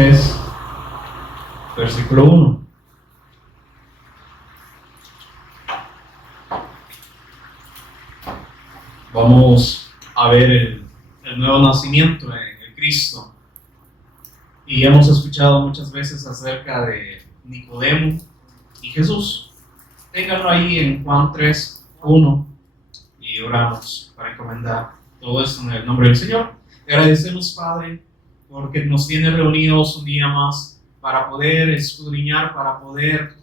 3, versículo 1. Vamos a ver el nuevo nacimiento en el Cristo. Y hemos escuchado muchas veces acerca de Nicodemo y Jesús. Ténganlo ahí en Juan 3, 1. Y oramos para encomendar todo esto en el nombre del Señor. Te agradecemos, Padre, porque nos tiene reunidos un día más para poder escudriñar, para poder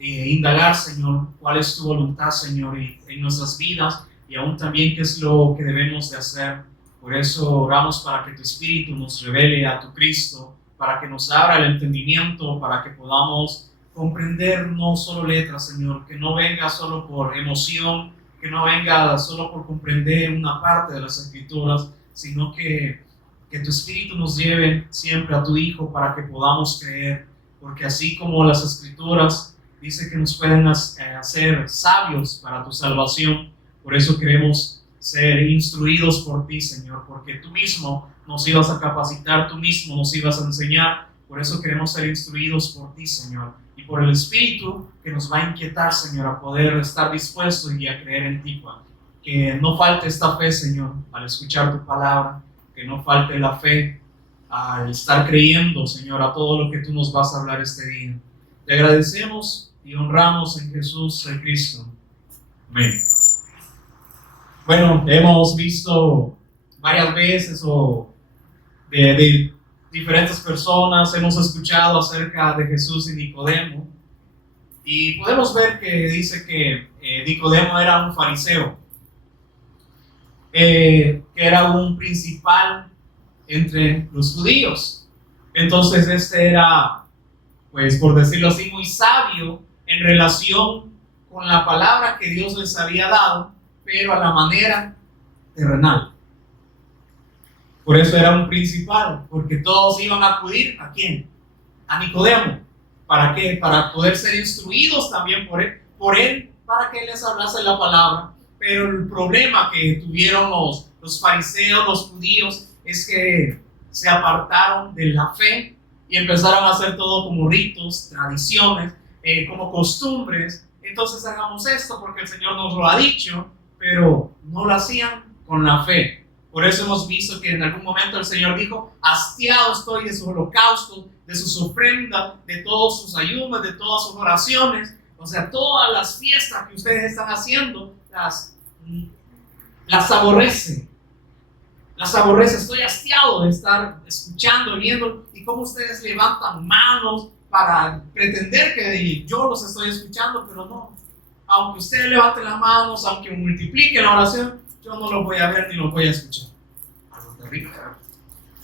indagar, Señor, cuál es tu voluntad, Señor, en nuestras vidas y aún también qué es lo que debemos de hacer. Por eso oramos para que tu Espíritu nos revele a tu Cristo, para que nos abra el entendimiento, para que podamos comprender no solo letras, Señor, que no venga solo por emoción, que no venga solo por comprender una parte de las Escrituras, sino que tu Espíritu nos lleve siempre a tu Hijo para que podamos creer, porque así como las Escrituras dice que nos pueden hacer sabios para tu salvación, por eso queremos ser instruidos por ti, Señor, porque tú mismo nos ibas a capacitar, tú mismo nos ibas a enseñar, por eso queremos ser instruidos por ti, Señor, y por el Espíritu que nos va a inquietar, Señor, a poder estar dispuestos y a creer en ti, Padre. Que no falte esta fe, Señor, al escuchar tu palabra, que no falte la fe al estar creyendo, Señor, a todo lo que tú nos vas a hablar este día. Te agradecemos y honramos en Jesús el Cristo. Amén. Bueno, hemos visto varias veces de diferentes personas, hemos escuchado acerca de Jesús y Nicodemo, y podemos ver que dice que Nicodemo era un fariseo, que era un principal entre los judíos. Entonces este era, pues por decirlo así, muy sabio en relación con la palabra que Dios les había dado, pero a la manera terrenal. Por eso era un principal, porque todos iban a acudir ¿a quién? A Nicodemo. ¿Para qué? Para poder ser instruidos también por él, para que les hablase la palabra. Pero el problema que tuvieron los fariseos, los judíos, es que se apartaron de la fe y empezaron a hacer todo como ritos, tradiciones, como costumbres. Entonces hagamos esto porque el Señor nos lo ha dicho, pero no lo hacían con la fe. Por eso hemos visto que en algún momento el Señor dijo: hastiado estoy de sus holocaustos, de sus ofrendas, de todos sus ayunos, de todas sus oraciones. O sea, todas las fiestas que ustedes están haciendo, las aborrece. Las aborrece. Estoy hastiado de estar escuchando, viendo, y cómo ustedes levantan manos para pretender que yo los estoy escuchando, pero no. Aunque ustedes levanten las manos, aunque multipliquen la oración, yo no lo voy a ver ni lo voy a escuchar. Algo terrible.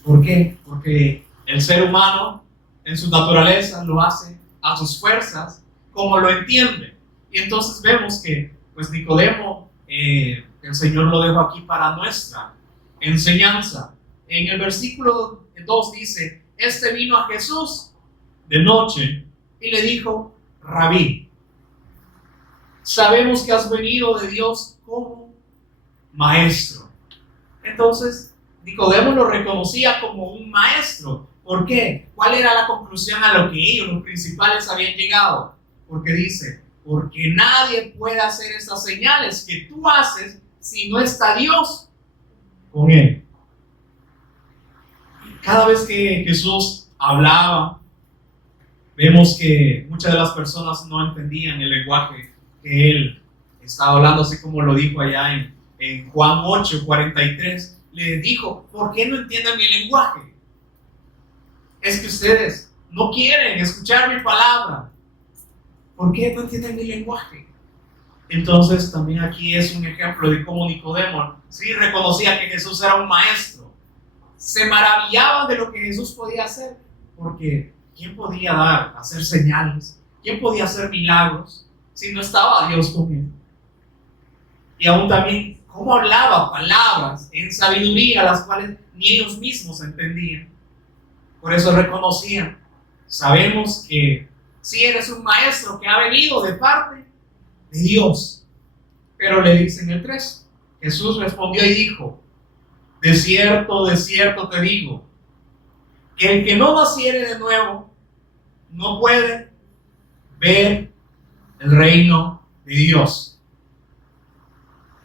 ¿Por qué? Porque el ser humano en su naturaleza lo hace a sus fuerzas, como lo entiende. Y entonces vemos que pues Nicodemo, el Señor lo dejó aquí para nuestra enseñanza. En el versículo 2 dice: este vino a Jesús de noche y le dijo: Rabí, sabemos que has venido de Dios como maestro. Entonces Nicodemo lo reconocía como un maestro. ¿Por qué? ¿Cuál era la conclusión a lo que ellos, los principales, habían llegado? Porque dice: porque nadie puede hacer estas señales que tú haces si no está Dios con él. Cada vez que Jesús hablaba, vemos que muchas de las personas no entendían el lenguaje que él estaba hablando, así como lo dijo allá en Juan 8:43. Le dijo: ¿por qué no entienden mi lenguaje? Es que ustedes no quieren escuchar mi palabra. ¿Por qué no entienden mi lenguaje? Entonces también aquí es un ejemplo de cómo Nicodemo sí reconocía que Jesús era un maestro. Se maravillaban de lo que Jesús podía hacer, porque ¿quién podía hacer señales? ¿Quién podía hacer milagros si no estaba Dios con él? Y aún también cómo hablaba palabras en sabiduría, las cuales ni ellos mismos entendían. Por eso reconocían: sabemos que sí eres un maestro que ha venido de parte de Dios. Pero le dice en el 3, Jesús respondió y dijo: de cierto te digo, que el que no naciere de nuevo no puede ver el reino de Dios.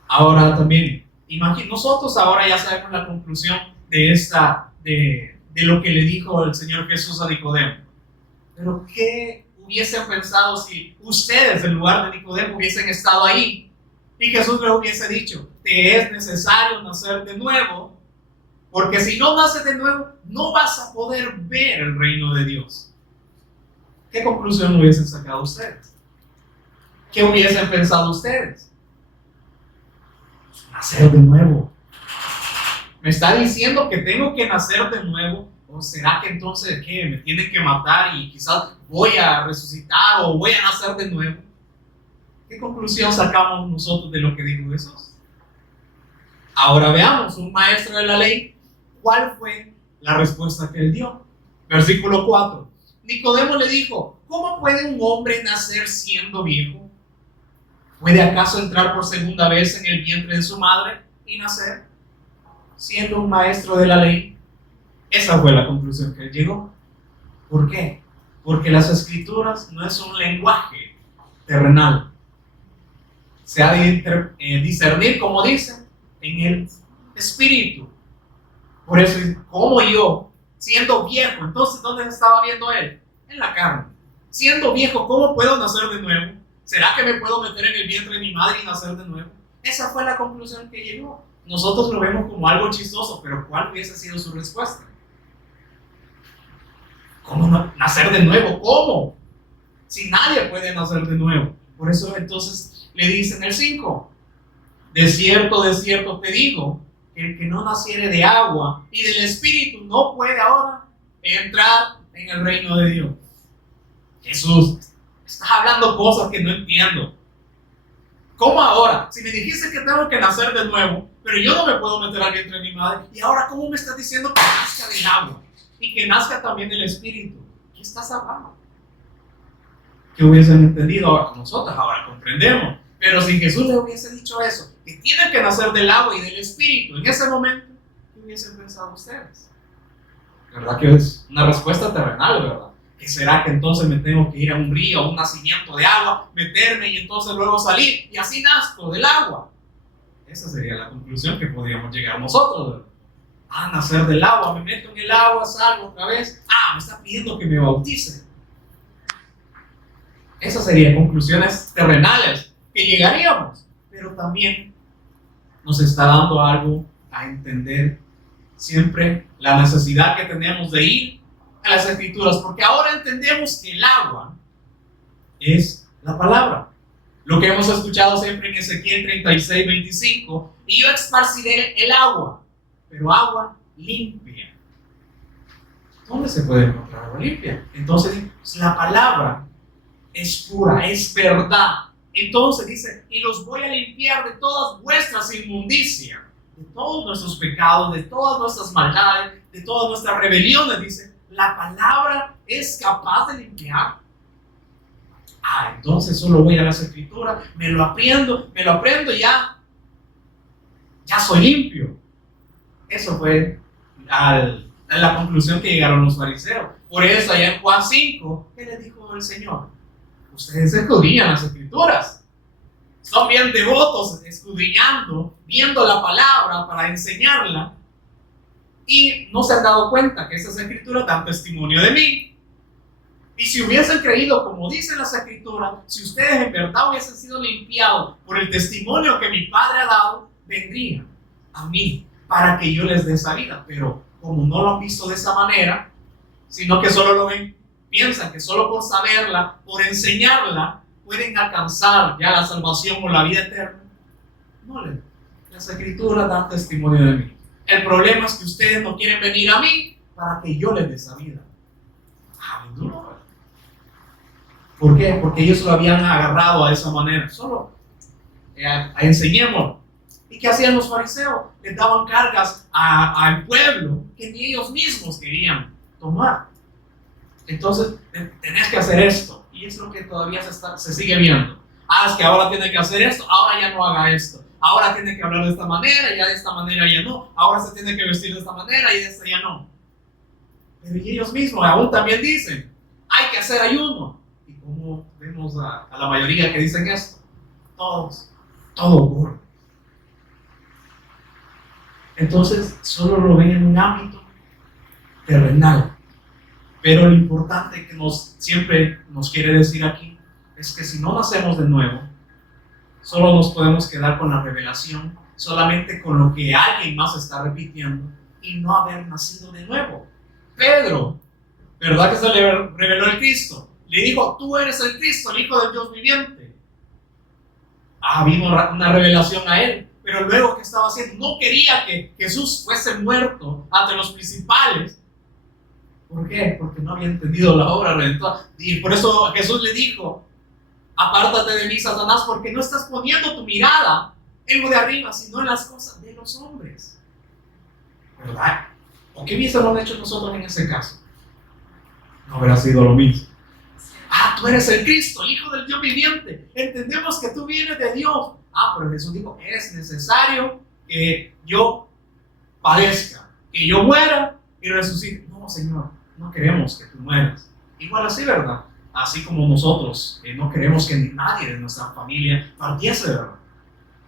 Ahora también, nosotros ahora ya sabemos la conclusión de lo que le dijo el Señor Jesús a Nicodemo. Pero ¿qué hubiesen pensado si ustedes, en lugar de Nicodemo, hubiesen estado ahí y Jesús les hubiese dicho: te es necesario nacer de nuevo, porque si no naces de nuevo no vas a poder ver el reino de Dios? ¿Qué conclusión hubiesen sacado ustedes? ¿Qué hubiesen pensado ustedes? Nacer de nuevo. ¿Me está diciendo que tengo que nacer de nuevo? ¿O será que entonces ¿qué? ¿Me tienen que matar y quizás voy a resucitar o voy a nacer de nuevo? ¿Qué conclusión sacamos nosotros de lo que dijo Jesús? Ahora veamos, un maestro de la ley, ¿cuál fue la respuesta que él dio? Versículo 4. Nicodemo le dijo: ¿cómo puede un hombre nacer siendo viejo? ¿Puede acaso entrar por segunda vez en el vientre de su madre y nacer? Siendo un maestro de la ley, esa fue la conclusión que él llegó. ¿Por qué? Porque las escrituras no es un lenguaje terrenal. Se ha de discernir, como dice, en el espíritu. Por eso, como yo, siendo viejo, entonces ¿dónde estaba viendo él? En la carne. Siendo viejo, ¿cómo puedo nacer de nuevo? ¿Será que me puedo meter en el vientre de mi madre y nacer de nuevo? Esa fue la conclusión que llegó. Nosotros lo vemos como algo chistoso, pero ¿cuál hubiese sido su respuesta? ¿Cómo nacer de nuevo? ¿Cómo? Si nadie puede nacer de nuevo. Por eso entonces le dice en el 5: de cierto te digo, que el que no naciere de agua y del Espíritu no puede ahora entrar en el reino de Dios. Jesús, estás hablando cosas que no entiendo. ¿Cómo ahora? Si me dijiste que tengo que nacer de nuevo, pero yo no me puedo meter al vientre de mi madre, y ahora ¿cómo me estás diciendo que nazca del agua y que nazca también del Espíritu? ¿Qué estás hablando? ¿Qué hubiesen entendido ahora? Nosotros ahora comprendemos. Pero si Jesús les hubiese dicho eso, que tienen que nacer del agua y del Espíritu, en ese momento, ¿qué hubiesen pensado ustedes? ¿Verdad que es una respuesta terrenal, verdad? ¿Qué será que entonces me tengo que ir a un río, a un nacimiento de agua, meterme y entonces luego salir y así nazco del agua? Esa sería la conclusión que podríamos llegar nosotros, ¿verdad? Nacer del agua, me meto en el agua, salgo otra vez. Me está pidiendo que me bautice. Esas serían conclusiones terrenales que llegaríamos, pero también nos está dando algo a entender siempre, la necesidad que tenemos de ir a las Escrituras, porque ahora entendemos que el agua es la palabra. Lo que hemos escuchado siempre en Ezequiel 36:25: y yo esparciré el agua, pero agua limpia. ¿Dónde se puede encontrar agua limpia? Entonces, la palabra es pura, es verdad. Entonces dice: y los voy a limpiar de todas vuestras inmundicias, de todos nuestros pecados, de todas nuestras maldades, de todas nuestras rebeliones. Dice, la palabra es capaz de limpiar. Entonces solo voy a las Escrituras, me lo aprendo y ya soy limpio. Eso fue la conclusión que llegaron los fariseos. Por eso allá en Juan 5, ¿qué le dijo el Señor? Ustedes escudriñan las Escrituras, son bien devotos escudriñando, viendo la palabra para enseñarla, y no se han dado cuenta que esas Escrituras dan testimonio de mí. Y si hubiesen creído como dicen las Escrituras, si ustedes en verdad hubiesen sido limpiados por el testimonio que mi Padre ha dado, vendrían a mí para que yo les dé esa vida. Pero como no lo han visto de esa manera, sino que solo lo ven, piensan que solo por saberla, por enseñarla, pueden alcanzar ya la salvación o la vida eterna. No, las Escrituras dan testimonio de mí. El problema es que ustedes no quieren venir a mí para que yo les dé esa vida. Duro. ¿Por qué? Porque ellos lo habían agarrado a esa manera. Solo enseñemos. ¿Y qué hacían los fariseos? Les daban cargas al pueblo que ni ellos mismos querían tomar. Entonces, tenés que hacer esto. Y es lo que todavía se sigue viendo. Es que ahora tiene que hacer esto, ahora ya no haga esto. Ahora tiene que hablar de esta manera, ya de esta manera ya no. Ahora se tiene que vestir de esta manera y de esta ya no. Pero y ellos mismos aún también dicen, hay que hacer ayuno. ¿Y cómo vemos a la mayoría que dicen esto? Todo gordo. Entonces, solo lo ven en un ámbito terrenal. Pero lo importante que siempre nos quiere decir aquí es que si no nacemos de nuevo, solo nos podemos quedar con la revelación, solamente con lo que alguien más está repitiendo y no haber nacido de nuevo. Pedro, ¿verdad que se le reveló el Cristo? Le dijo, tú eres el Cristo, el Hijo del Dios viviente. Vino una revelación a él. Pero luego, ¿qué estaba haciendo? No quería que Jesús fuese muerto ante los principales. ¿Por qué? Porque no había entendido la obra redentora. Y por eso Jesús le dijo, apártate de mí, Satanás, porque no estás poniendo tu mirada en lo de arriba, sino en las cosas de los hombres. ¿Verdad? ¿O qué hubiésemos hecho nosotros en ese caso? No habrá sido lo mismo. Tú eres el Cristo, el Hijo del Dios viviente. Entendemos que tú vienes de Dios. Pero Jesús dijo, es necesario que yo padezca, que yo muera y resucite. No, Señor, no queremos que tú mueras. Igual así, ¿verdad? Así como nosotros no queremos que nadie de nuestra familia partiese, ¿verdad?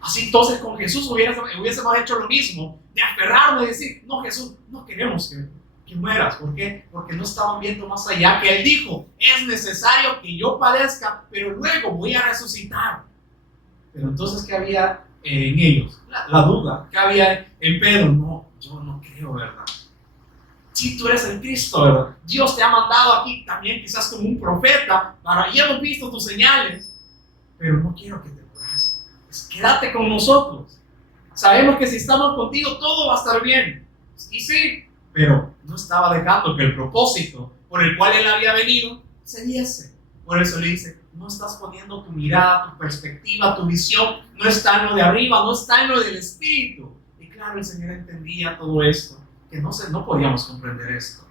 Así entonces con Jesús hubiésemos hecho lo mismo, de aferrarnos y decir, no, Jesús, no queremos que mueras. ¿Por qué? Porque no estaban viendo más allá, que Él dijo, es necesario que yo padezca, pero luego voy a resucitar. Pero entonces, ¿qué había en ellos? La duda. ¿Qué había en Pedro? No, yo no creo, ¿verdad? Si tú eres el Cristo, ¿verdad? Dios te ha mandado aquí también quizás como un profeta, y hemos visto tus señales, pero no quiero que te mueras. Quédate con nosotros. Sabemos que si estamos contigo todo va a estar bien. Y sí, pero no estaba dejando que el propósito por el cual Él había venido se diese. Por eso le dice, no estás poniendo tu mirada, tu perspectiva, tu visión, no está en lo de arriba, no está en lo del Espíritu. Y claro, el Señor entendía todo esto, que no podíamos comprender esto,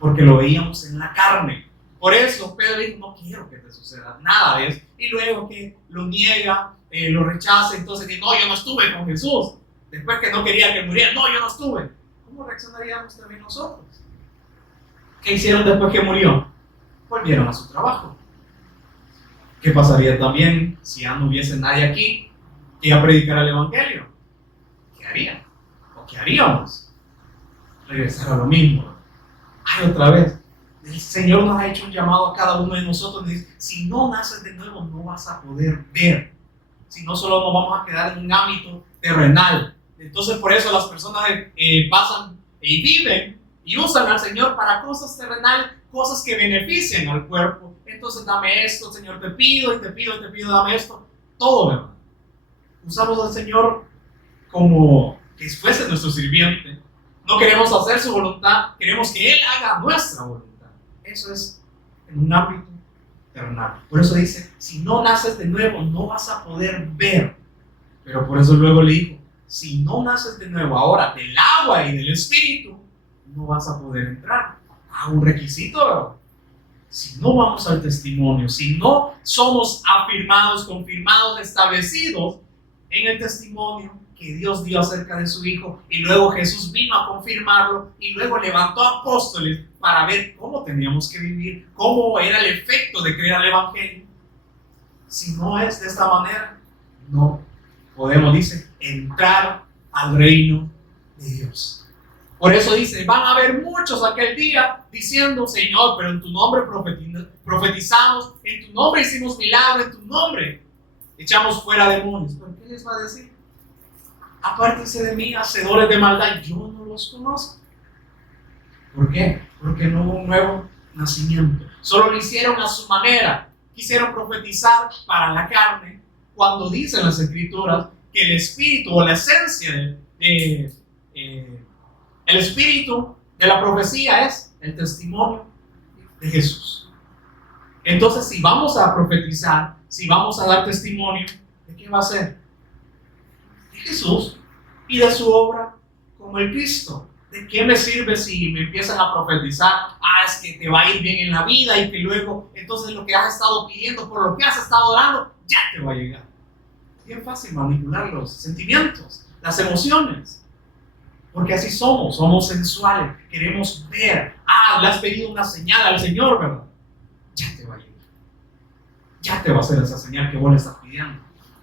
porque lo veíamos en la carne. Por eso Pedro dijo, no quiero que te suceda nada de eso. Y luego que lo niega, lo rechaza, entonces dice, no, yo no estuve con Jesús. Después que no quería que muriera, no, yo no estuve. ¿Cómo reaccionaríamos también nosotros? ¿Qué hicieron después que murió? Volvieron a su trabajo. ¿Qué pasaría también si ya no hubiese nadie aquí que iba a predicar el Evangelio? ¿Qué harían? ¿O qué haríamos? Regresar a lo mismo. Otra vez. El Señor nos ha hecho un llamado a cada uno de nosotros. Nos dice, si no naces de nuevo, no vas a poder ver. Si no, solo nos vamos a quedar en un ámbito terrenal. Entonces, por eso las personas pasan y viven y usan al Señor para cosas terrenales, cosas que benefician al cuerpo. Entonces, dame esto, Señor, te pido, dame esto. Todo, ¿verdad? Usamos al Señor como que fuese nuestro sirviente. No queremos hacer su voluntad, queremos que Él haga nuestra voluntad. Eso es en un ámbito terrenal. Por eso dice, si no naces de nuevo, no vas a poder ver. Pero por eso luego le dijo, si no naces de nuevo ahora del agua y del Espíritu, no vas a poder entrar. Un requisito, ¿verdad? Si no vamos al testimonio, si no somos afirmados, confirmados, establecidos en el testimonio que Dios dio acerca de su Hijo, y luego Jesús vino a confirmarlo, y luego levantó apóstoles para ver cómo teníamos que vivir, cómo era el efecto de creer al Evangelio. Si no es de esta manera, no podemos, dice, entrar al reino de Dios. Por eso dice, van a haber muchos aquel día diciendo, Señor, pero en tu nombre profetizamos, en tu nombre hicimos milagros, en tu nombre echamos fuera demonios. ¿Pero qué les va a decir? Apártense de mí, hacedores de maldad, yo no los conozco. ¿Por qué? Porque no hubo un nuevo nacimiento. Solo lo hicieron a su manera. Quisieron profetizar para la carne, cuando dicen las Escrituras que el espíritu o la esencia el espíritu de la profecía es el testimonio de Jesús. Entonces, si vamos a profetizar, si vamos a dar testimonio, ¿de qué va a ser? De Jesús y de su obra como el Cristo. ¿De qué me sirve si me empiezan a profetizar? Es que te va a ir bien en la vida y que luego, entonces lo que has estado pidiendo, por lo que has estado orando, ya te va a llegar. Es bien fácil manipular los sentimientos, las emociones. Porque así somos sensuales, queremos ver Le has pedido una señal al Señor, ¿verdad? Ya te va a llegar. Ya te va a hacer esa señal que vos le estás pidiendo.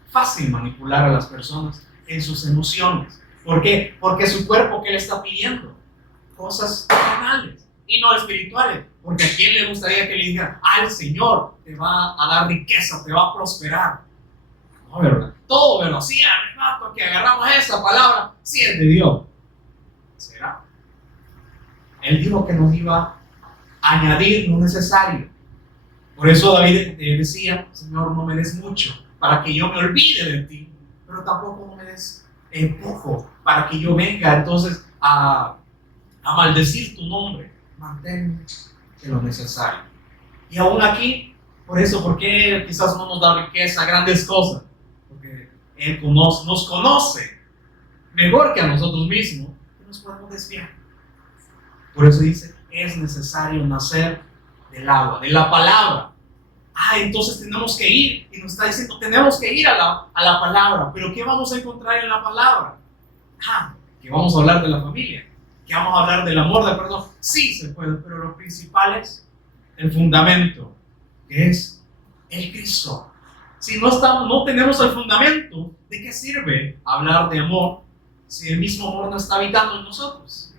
Fácil manipular a las personas en sus emociones. ¿Por qué? Porque su cuerpo, ¿qué le está pidiendo? Cosas carnales y no espirituales. Porque ¿a quién le gustaría que le digan, el Señor te va a dar riqueza, te va a prosperar? No, ¿verdad? Todo, ¿verdad? Sí, hermano, que agarramos esa palabra, sí es de Dios. ¿Será? Él dijo que nos iba a añadir lo necesario. Por eso David decía, Señor, no me des mucho para que yo me olvide de ti, pero tampoco no me des poco para que yo venga entonces a maldecir tu nombre. Manténme de lo necesario. Y aún aquí, por eso, ¿por qué quizás no nos da riqueza, grandes cosas? Porque Él nos conoce mejor que a nosotros mismos y nos podemos desviar. Por eso dice, es necesario nacer del agua, de la palabra. Entonces tenemos que ir, y nos está diciendo, tenemos que ir a la palabra. Pero ¿qué vamos a encontrar en la palabra? Que vamos a hablar de la familia, que vamos a hablar del amor, del perdón. Sí se puede, pero lo principal es el fundamento, que es el Cristo. Si no tenemos el fundamento, ¿de qué sirve hablar de amor si el mismo amor no está habitando en nosotros?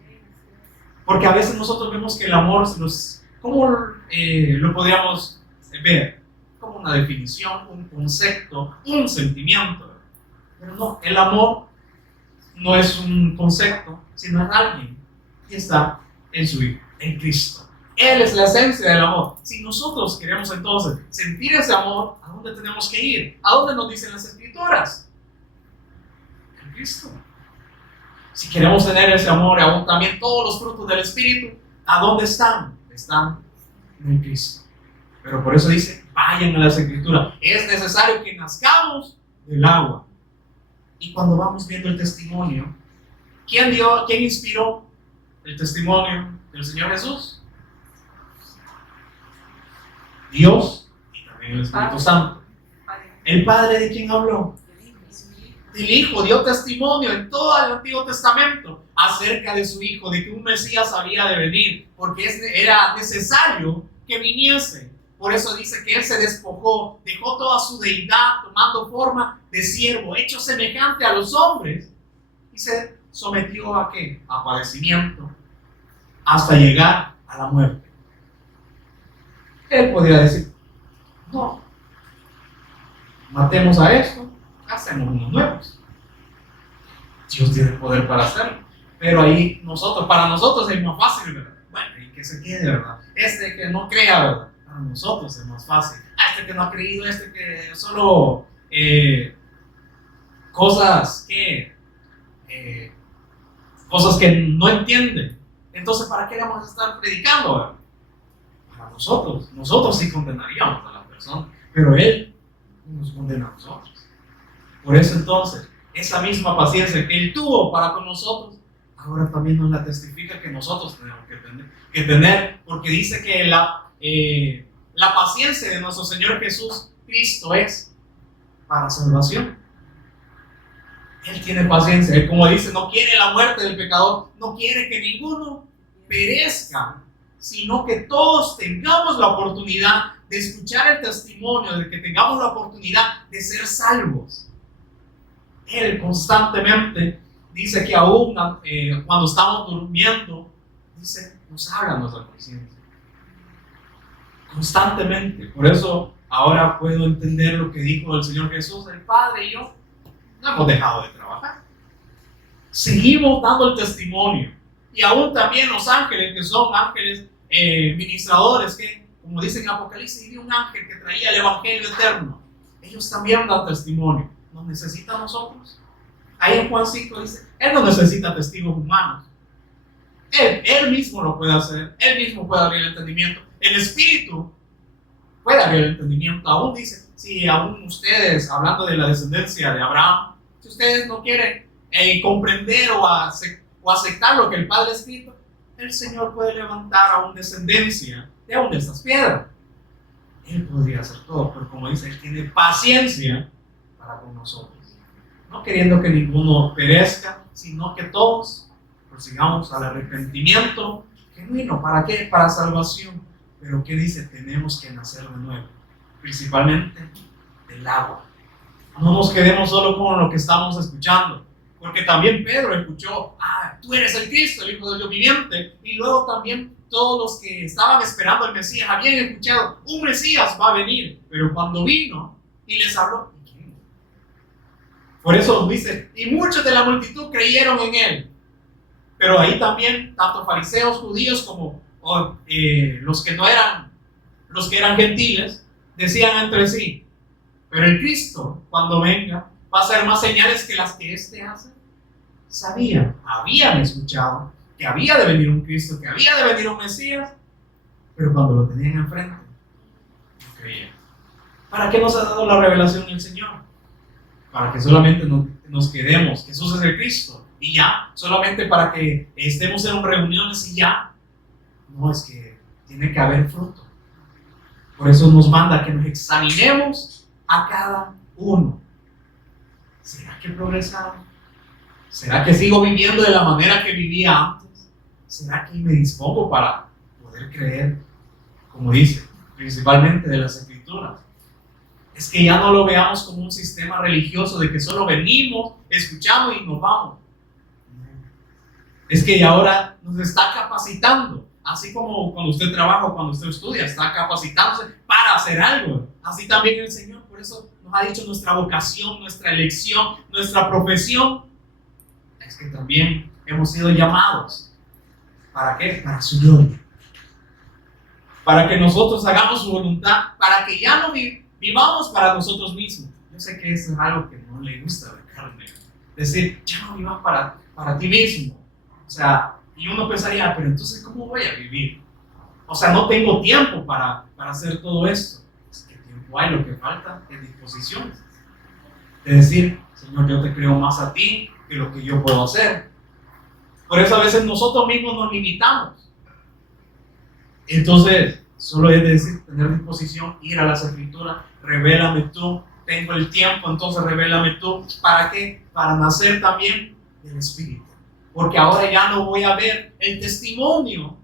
Porque a veces nosotros vemos que el amor, ¿cómo lo podríamos ver? Como una definición, un concepto, un sentimiento. Pero no, el amor no es un concepto, sino es alguien que está en su Hijo, en Cristo. Él es la esencia del amor. Si nosotros queremos entonces sentir ese amor, ¿a dónde tenemos que ir? ¿A dónde nos dicen las Escrituras? En Cristo. Si queremos tener ese amor, aún también todos los frutos del Espíritu, ¿a dónde están? Están en Cristo. Pero por eso dice, vayan a las Escrituras. Es necesario que nazcamos del agua. Y cuando vamos viendo el testimonio, ¿quién inspiró el testimonio del Señor Jesús? Dios y también el Espíritu Santo. ¿El Padre de quién habló? Del Hijo. Dio testimonio en todo el Antiguo Testamento acerca de su Hijo, de que un Mesías había de venir, porque era necesario que viniese. Por eso dice que Él se despojó, dejó toda su deidad, tomando forma de siervo, hecho semejante a los hombres, y se sometió ¿a qué? A padecimiento, hasta llegar a la muerte. Él podría decir, no, matemos a esto, hacemos unos nuevos. Dios tiene el poder para hacerlo, pero ahí para nosotros es más fácil, ¿verdad? Bueno, y que se quede, ¿verdad? Este que no crea, ¿verdad? Para nosotros es más fácil. Este que no ha creído, este que solo cosas que no entiende. Entonces, ¿para qué le vamos a estar predicando, ¿verdad? Para nosotros sí condenaríamos a la persona, pero Él nos condena a nosotros. Por eso entonces, esa misma paciencia que Él tuvo para con nosotros, ahora también nos la testifica que nosotros tenemos que tener, porque dice que la paciencia de nuestro Señor Jesús Cristo es para salvación. Él tiene paciencia. Él, como dice, no quiere la muerte del pecador, no quiere que ninguno perezca, sino que todos tengamos la oportunidad de escuchar el testimonio, de que tengamos la oportunidad de ser salvos. Él constantemente dice que aún cuando estamos durmiendo, dice, nos habla nuestra conciencia. Constantemente. Por eso ahora puedo entender lo que dijo el Señor Jesús. El Padre y yo no hemos dejado de trabajar. Seguimos dando el testimonio. Y aún también los ángeles, que son ángeles ministradores, que como dice en Apocalipsis, vi un ángel que traía el Evangelio eterno. Ellos también dan testimonio. ¿Nos necesita a nosotros? Ahí en Juan 5 dice, Él no necesita testigos humanos. Él mismo lo puede hacer. Él mismo puede abrir el entendimiento. El Espíritu puede abrir el entendimiento. Aún dice, si aún ustedes, hablando de la descendencia de Abraham, si ustedes no quieren comprender o aceptar lo que el Padre ha escrito, el Señor puede levantar a una descendencia de aún de estas piedras. Él podría hacer todo, pero como dice, Él tiene paciencia para con nosotros. No queriendo que ninguno perezca, sino que todos prosigamos al arrepentimiento genuino. ¿Para qué? Para salvación. Pero ¿qué dice? Tenemos que nacer de nuevo, principalmente del agua. No nos quedemos solo con lo que estamos escuchando, porque también Pedro escuchó, tú eres el Cristo, el Hijo del Dios viviente, y luego también todos los que estaban esperando al Mesías habían escuchado, un Mesías va a venir, pero cuando vino y les habló, ¿quién? Por eso dice, y muchos de la multitud creyeron en él, pero ahí también, tanto fariseos, judíos, como los que eran gentiles, decían entre sí, pero el Cristo, cuando venga, va a hacer más señales que las que éste hace. Habían escuchado que había de venir un Cristo, que había de venir un Mesías, pero cuando lo tenían enfrente, no creían. ¿Para qué nos ha dado la revelación el Señor? Para que solamente nos quedemos, Jesús es el Cristo, y ya, solamente para que estemos en reuniones y ya. No, es que tiene que haber fruto. Por eso nos manda que nos examinemos a cada uno. ¿Será que he progresado? ¿Será que sigo viviendo de la manera que vivía antes? ¿Será que me dispongo para poder creer, como dice, principalmente de las Escrituras? Es que ya no lo veamos como un sistema religioso de que solo venimos, escuchamos y nos vamos. Es que ahora nos está capacitando, así como cuando usted trabaja o cuando usted estudia, está capacitándose para hacer algo. Así también el Señor, por eso nos ha dicho nuestra vocación, nuestra elección, nuestra profesión. Es que también hemos sido llamados. ¿Para qué? Para su gloria. Para que nosotros hagamos su voluntad, para que ya no vivamos para nosotros mismos. Yo sé que eso es algo que no le gusta a la carne. Decir, ya no vivas para ti mismo. O sea, y uno pensaría, pero entonces, ¿cómo voy a vivir? O sea, no tengo tiempo para hacer todo esto. Es que tiempo hay, lo que falta es disposición. Es decir, Señor, yo te creo más a ti que lo que yo puedo hacer. Por eso a veces nosotros mismos nos limitamos. Entonces, solo es decir, tener disposición, ir a las Escrituras, revélame tú, tengo el tiempo, entonces revélame tú. ¿Para qué? Para nacer también del Espíritu. Porque ahora ya no voy a ver el testimonio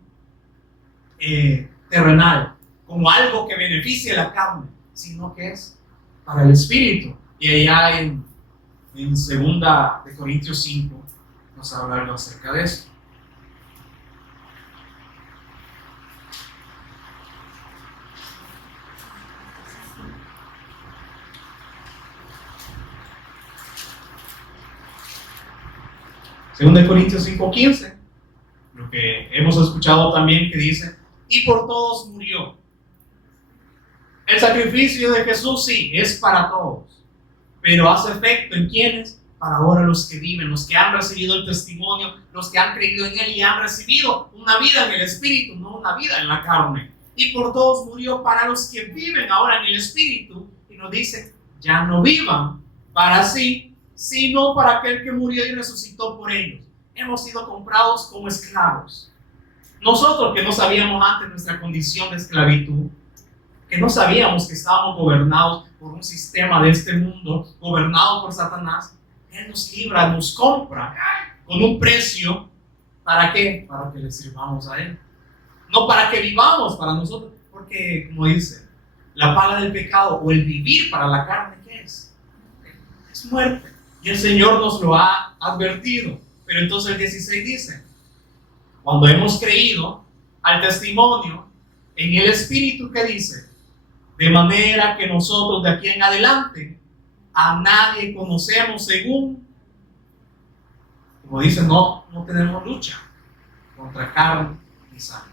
terrenal como algo que beneficie a la carne, sino que es para el Espíritu. Y allá en 2 de Corintios 5 nos habla algo acerca de esto. Según de Corintios 5:15, lo que hemos escuchado también que dice, y por todos murió. El sacrificio de Jesús sí, es para todos, pero hace efecto ¿en quiénes? Para ahora los que viven, los que han recibido el testimonio, los que han creído en Él y han recibido una vida en el Espíritu, no una vida en la carne. Y por todos murió para los que viven ahora en el Espíritu, y nos dice, ya no vivan para sí, sino para aquel que murió y resucitó por ellos. Hemos sido comprados como esclavos. Nosotros que no sabíamos antes nuestra condición de esclavitud, que no sabíamos que estábamos gobernados por un sistema de este mundo, gobernado por Satanás, Él nos libra, nos compra con un precio. ¿Para qué? Para que le sirvamos a Él. No para que vivamos para nosotros, porque como dice, la paga del pecado o el vivir para la carne, ¿qué es? Es muerte. Y el Señor nos lo ha advertido. Pero entonces el 16 dice, cuando hemos creído al testimonio en el Espíritu, que dice, de manera que nosotros de aquí en adelante a nadie conocemos según, como dice, no tenemos lucha contra carne ni sangre.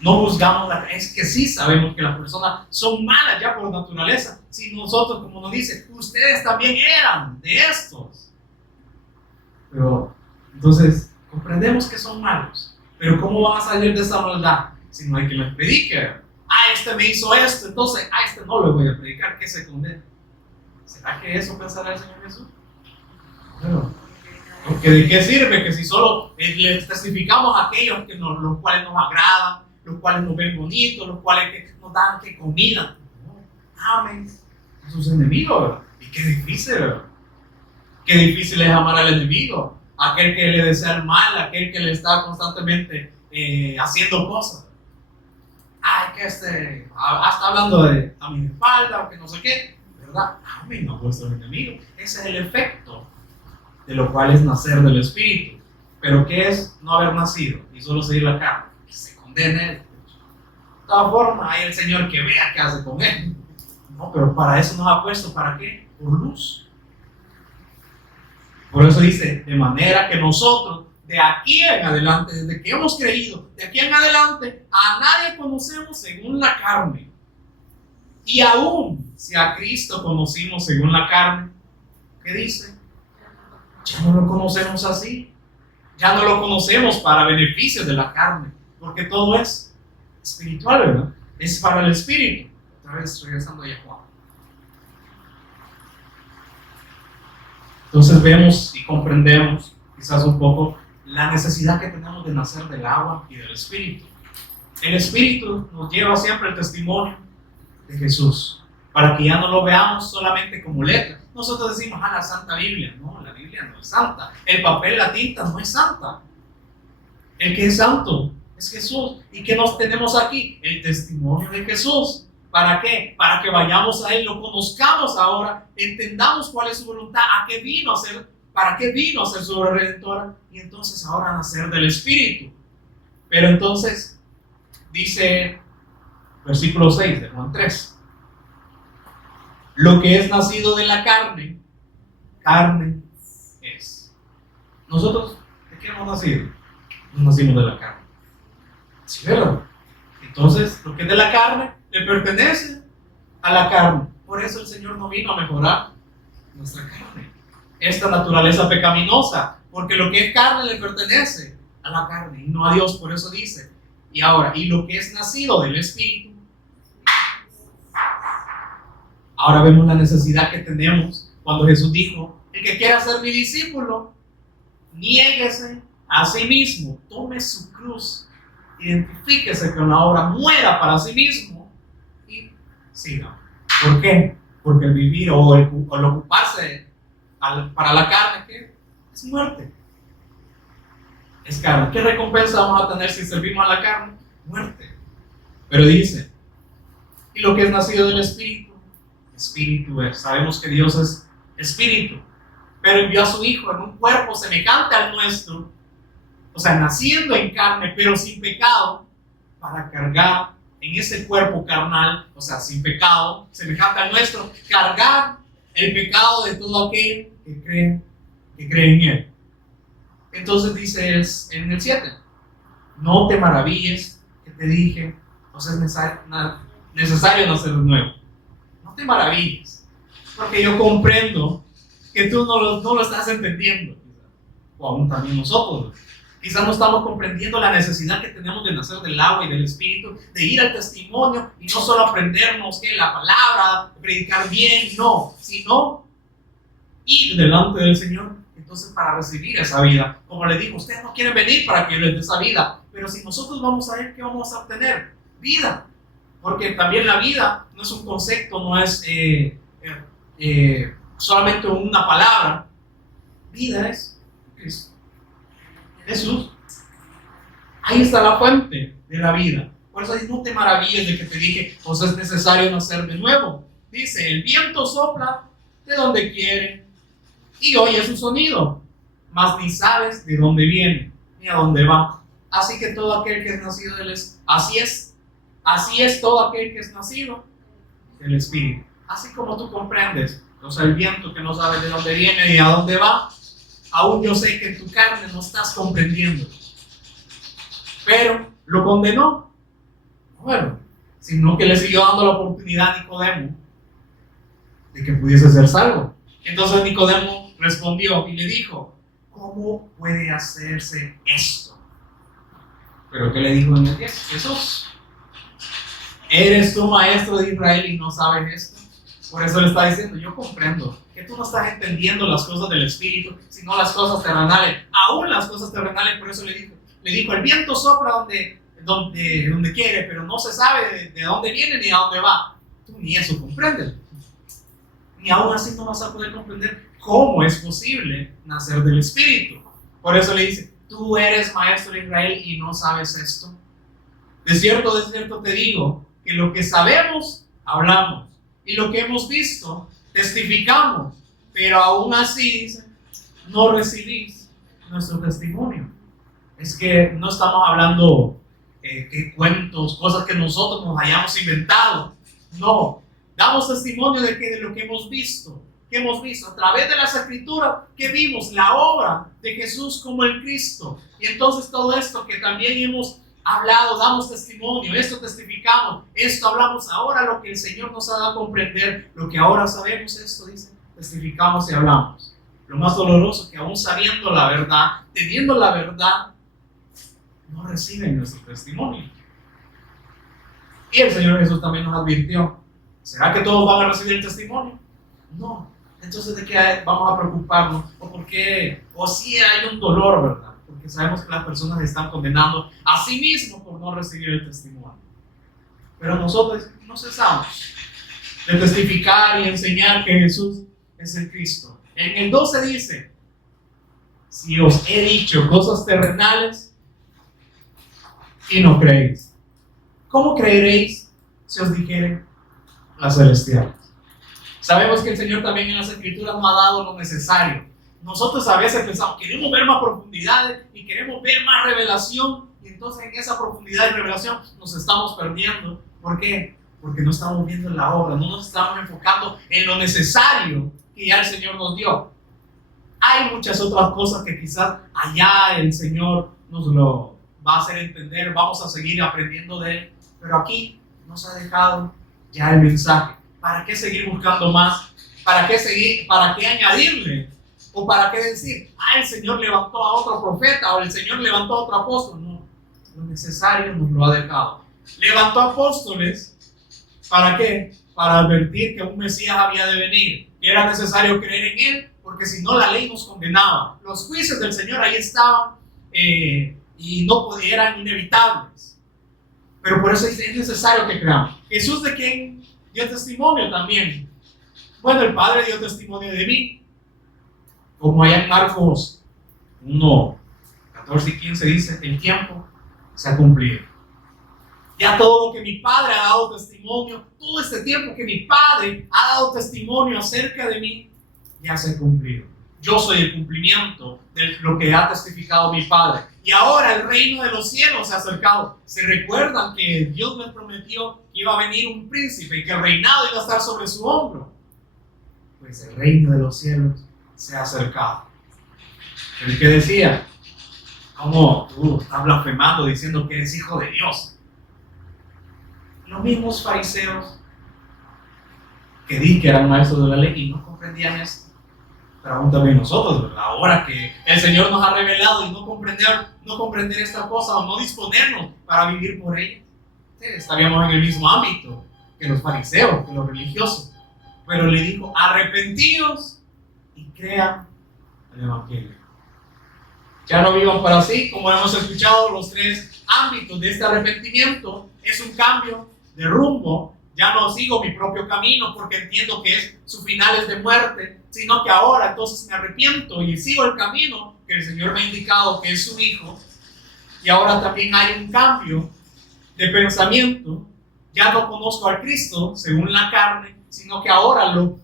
No juzgamos es que sí sabemos que las personas son malas ya por naturaleza. Si nosotros, como nos dice, ustedes también eran de estos. Pero entonces comprendemos que son malos. Pero ¿cómo van a salir de esa maldad? Si no hay que les predique. Este me hizo esto, entonces este no le voy a predicar, que se condena. ¿Será que eso pensará el Señor Jesús? Bueno, porque ¿de qué sirve que si solo les testificamos a aquellos los cuales nos agradan, los cuales nos ven bonitos, los cuales nos dan que comida? No, amen a sus enemigos, ¿verdad? Y qué difícil, ¿verdad? Qué difícil es amar al enemigo, aquel que le desea el mal, aquel que le está constantemente haciendo cosas. Ay, que está hablando de a mi espalda o que no sé qué, ¿verdad? Amen a vuestros enemigos. Ese es el efecto de lo cual es nacer del Espíritu. Pero ¿qué es no haber nacido y solo seguir la carne? Que se condene. De todas formas, hay el Señor que vea qué hace con él. No, pero para eso nos ha puesto, ¿para qué? Por luz. Por eso dice, de manera que nosotros, de aquí en adelante, desde que hemos creído, de aquí en adelante, a nadie conocemos según la carne. Y aún si a Cristo conocimos según la carne, ¿qué dice? Ya no lo conocemos así. Ya no lo conocemos para beneficios de la carne, porque todo es espiritual, ¿verdad? Es para el espíritu. Otra vez regresando allá a Juan. Entonces vemos y comprendemos quizás un poco la necesidad que tenemos de nacer del agua y del espíritu. El espíritu nos lleva siempre el testimonio de Jesús, para que ya no lo veamos solamente como letra. Nosotros decimos, la Santa Biblia. No, la Biblia no es santa. El papel, la tinta no es santa. El que es santo es Jesús. ¿Y qué nos tenemos aquí? El testimonio de Jesús. ¿Para qué? Para que vayamos a Él, lo conozcamos ahora, entendamos cuál es su voluntad, a qué vino a ser, para qué vino a ser su obra redentora, y entonces ahora nacer del Espíritu. Pero entonces, dice versículo 6 de Juan 3, lo que es nacido de la carne, carne es. Nosotros, ¿de qué hemos nacido? Nos nacimos de la carne. ¿Sí, verdad? Entonces, lo que es de la carne le pertenece a la carne. Por eso el Señor no vino a mejorar nuestra carne, esta naturaleza pecaminosa, porque lo que es carne le pertenece a la carne y no a Dios. Por eso dice, y ahora, y lo que es nacido del Espíritu. Ahora vemos la necesidad que tenemos cuando Jesús dijo, el que quiera ser mi discípulo, niéguese a sí mismo, tome su cruz, identifíquese con la obra, muera para sí mismo y siga. ¿Por qué? Porque el vivir o el ocuparse para la carne, ¿qué? Es muerte. Es carne. ¿Qué recompensa vamos a tener si servimos a la carne? Muerte. Pero dice, y lo que es nacido del Espíritu, Espíritu es. Sabemos que Dios es Espíritu, pero envió a su Hijo en un cuerpo semejante al nuestro, o sea, naciendo en carne, pero sin pecado, para cargar en ese cuerpo carnal, o sea, sin pecado, semejante al nuestro, cargar el pecado de todo aquel que cree en Él. Entonces dice en el 7, no te maravilles que te dije, o sea, es necesario nacer de nuevo. No te maravilles, porque yo comprendo que tú no lo estás entendiendo, o aún también nosotros. Quizás no estamos comprendiendo la necesidad que tenemos de nacer del agua y del Espíritu, de ir al testimonio y no solo aprendernos que la palabra, predicar bien, no, sino ir delante del Señor, entonces para recibir esa vida. Como le digo, ustedes no quieren venir para que yo les dé esa vida, pero si nosotros vamos a ver, ¿qué vamos a obtener? Vida. Porque también la vida no es un concepto, no es solamente una palabra. Vida es Cristo. Jesús. Ahí está la fuente de la vida. Por eso no te maravilles de que te dije, pues es necesario nacer de nuevo. Dice, el viento sopla de donde quiere y oye su sonido, mas ni sabes de dónde viene ni a dónde va. Así que todo aquel que es nacido del Espíritu, así es todo aquel que es nacido del Espíritu. Así como tú comprendes, o sea, el viento que no sabe de dónde viene ni a dónde va, aún yo sé que en tu carne no estás comprendiendo. Pero lo condenó. Bueno, sino que le siguió dando la oportunidad a Nicodemo de que pudiese ser salvo. Entonces Nicodemo respondió y le dijo, ¿cómo puede hacerse esto? ¿Pero qué le dijo en el 10? Jesús, ¿eres tú maestro de Israel y no sabes esto? Por eso le está diciendo, yo comprendo que tú no estás entendiendo las cosas del Espíritu, sino las cosas terrenales, aún las cosas terrenales. Por eso le dijo, el viento sopla donde quiere, pero no se sabe de dónde viene ni a dónde va. Tú ni eso comprendes. Ni aún así no vas a poder comprender cómo es posible nacer del Espíritu. Por eso le dice, tú eres maestro de Israel y no sabes esto. De cierto te digo que lo que sabemos, hablamos, y lo que hemos visto, testificamos, pero aún así, dice, no recibís nuestro testimonio. Es que no estamos hablando que cuentos, cosas que nosotros nos hayamos inventado. No, damos testimonio de lo que hemos visto. ¿Qué hemos visto? A través de las Escrituras, que vimos la obra de Jesús como el Cristo. Y entonces todo esto que también hemos hablado, damos testimonio, esto testificamos, esto hablamos ahora, lo que el Señor nos ha dado a comprender, lo que ahora sabemos, esto dice, testificamos y hablamos. Lo más doloroso que aún sabiendo la verdad, teniendo la verdad, no reciben nuestro testimonio. Y el Señor Jesús también nos advirtió, ¿será que todos van a recibir el testimonio? No. Entonces, ¿de qué vamos a preocuparnos? ¿O por qué? ¿O si hay un dolor, verdad? Porque sabemos que las personas se están condenando a sí mismos por no recibir el testimonio. Pero nosotros no cesamos de testificar y enseñar que Jesús es el Cristo. En el 12 dice, si os he dicho cosas terrenales y no creéis, ¿cómo creeréis si os dijere las celestiales? Sabemos que el Señor también en las Escrituras nos ha dado lo necesario. Nosotros a veces pensamos, queremos ver más profundidades y queremos ver más revelación, y entonces en esa profundidad y revelación nos estamos perdiendo. ¿Por qué? Porque no estamos viendo la obra, no nos estamos enfocando en lo necesario que ya el Señor nos dio. Hay muchas otras cosas que quizás allá el Señor nos lo va a hacer entender, vamos a seguir aprendiendo de Él, pero aquí nos ha dejado ya el mensaje. ¿Para qué seguir buscando más? ¿Para qué seguir? ¿Para qué añadirle? ¿O para qué decir, el Señor levantó a otro profeta o el Señor levantó a otro apóstol? No, lo necesario nos lo ha dejado. Levantó apóstoles, ¿para qué? Para advertir que un Mesías había de venir, que era necesario creer en Él, porque si no la ley nos condenaba. Los juicios del Señor ahí estaban y no eran inevitables. Pero por eso es necesario que creamos. Jesús, ¿de quién dio testimonio también? Bueno, el Padre dio testimonio de mí, como allá en Marcos 1, 14 y 15 dice, el tiempo se ha cumplido. Ya todo lo que mi Padre ha dado testimonio, todo este tiempo que mi Padre ha dado testimonio acerca de mí, ya se ha cumplido. Yo soy el cumplimiento de lo que ha testificado mi Padre. Y ahora el reino de los cielos se ha acercado. ¿Se recuerdan que Dios les prometió que iba a venir un príncipe y que el reinado iba a estar sobre su hombro? Pues el reino de los cielos se ha acercado. El que decía, ¿cómo tú estás blasfemando diciendo que eres hijo de Dios? Los mismos fariseos que di que eran maestros de la ley y no comprendían esto. Pero aún también nosotros, ¿verdad? Ahora que el Señor nos ha revelado y no comprender esta cosa o no disponernos para vivir por ella, sí, estaríamos en el mismo ámbito que los fariseos, que los religiosos. Pero le dijo, arrepentíos y crean el Evangelio. Ya no vivan para sí, como hemos escuchado, los tres ámbitos de este arrepentimiento es un cambio de rumbo. Ya no sigo mi propio camino porque entiendo que su final es de muerte, sino que ahora entonces me arrepiento y sigo el camino que el Señor me ha indicado que es su Hijo. Y ahora también hay un cambio de pensamiento. Ya no conozco al Cristo según la carne, sino que ahora lo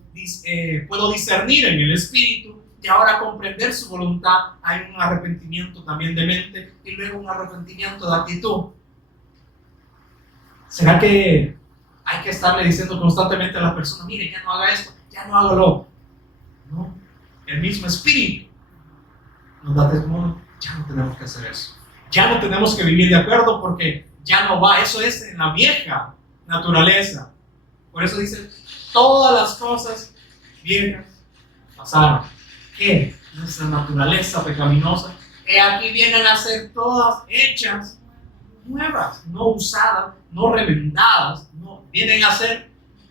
puedo discernir en el Espíritu y ahora comprender su voluntad. Hay un arrepentimiento también de mente y luego un arrepentimiento de actitud. ¿Será que hay que estarle diciendo constantemente a las personas, mire, ya no haga esto, ya no haga lo otro? No, el mismo Espíritu nos da testimonio, ya no tenemos que hacer eso. Ya no tenemos que vivir de acuerdo porque ya no va, eso es en la vieja naturaleza. Por eso dice, todas las cosas viejas pasaron. ¿Qué? Nuestra naturaleza pecaminosa. Aquí vienen a ser todas hechas nuevas, no usadas, no remendadas, no, vienen a ser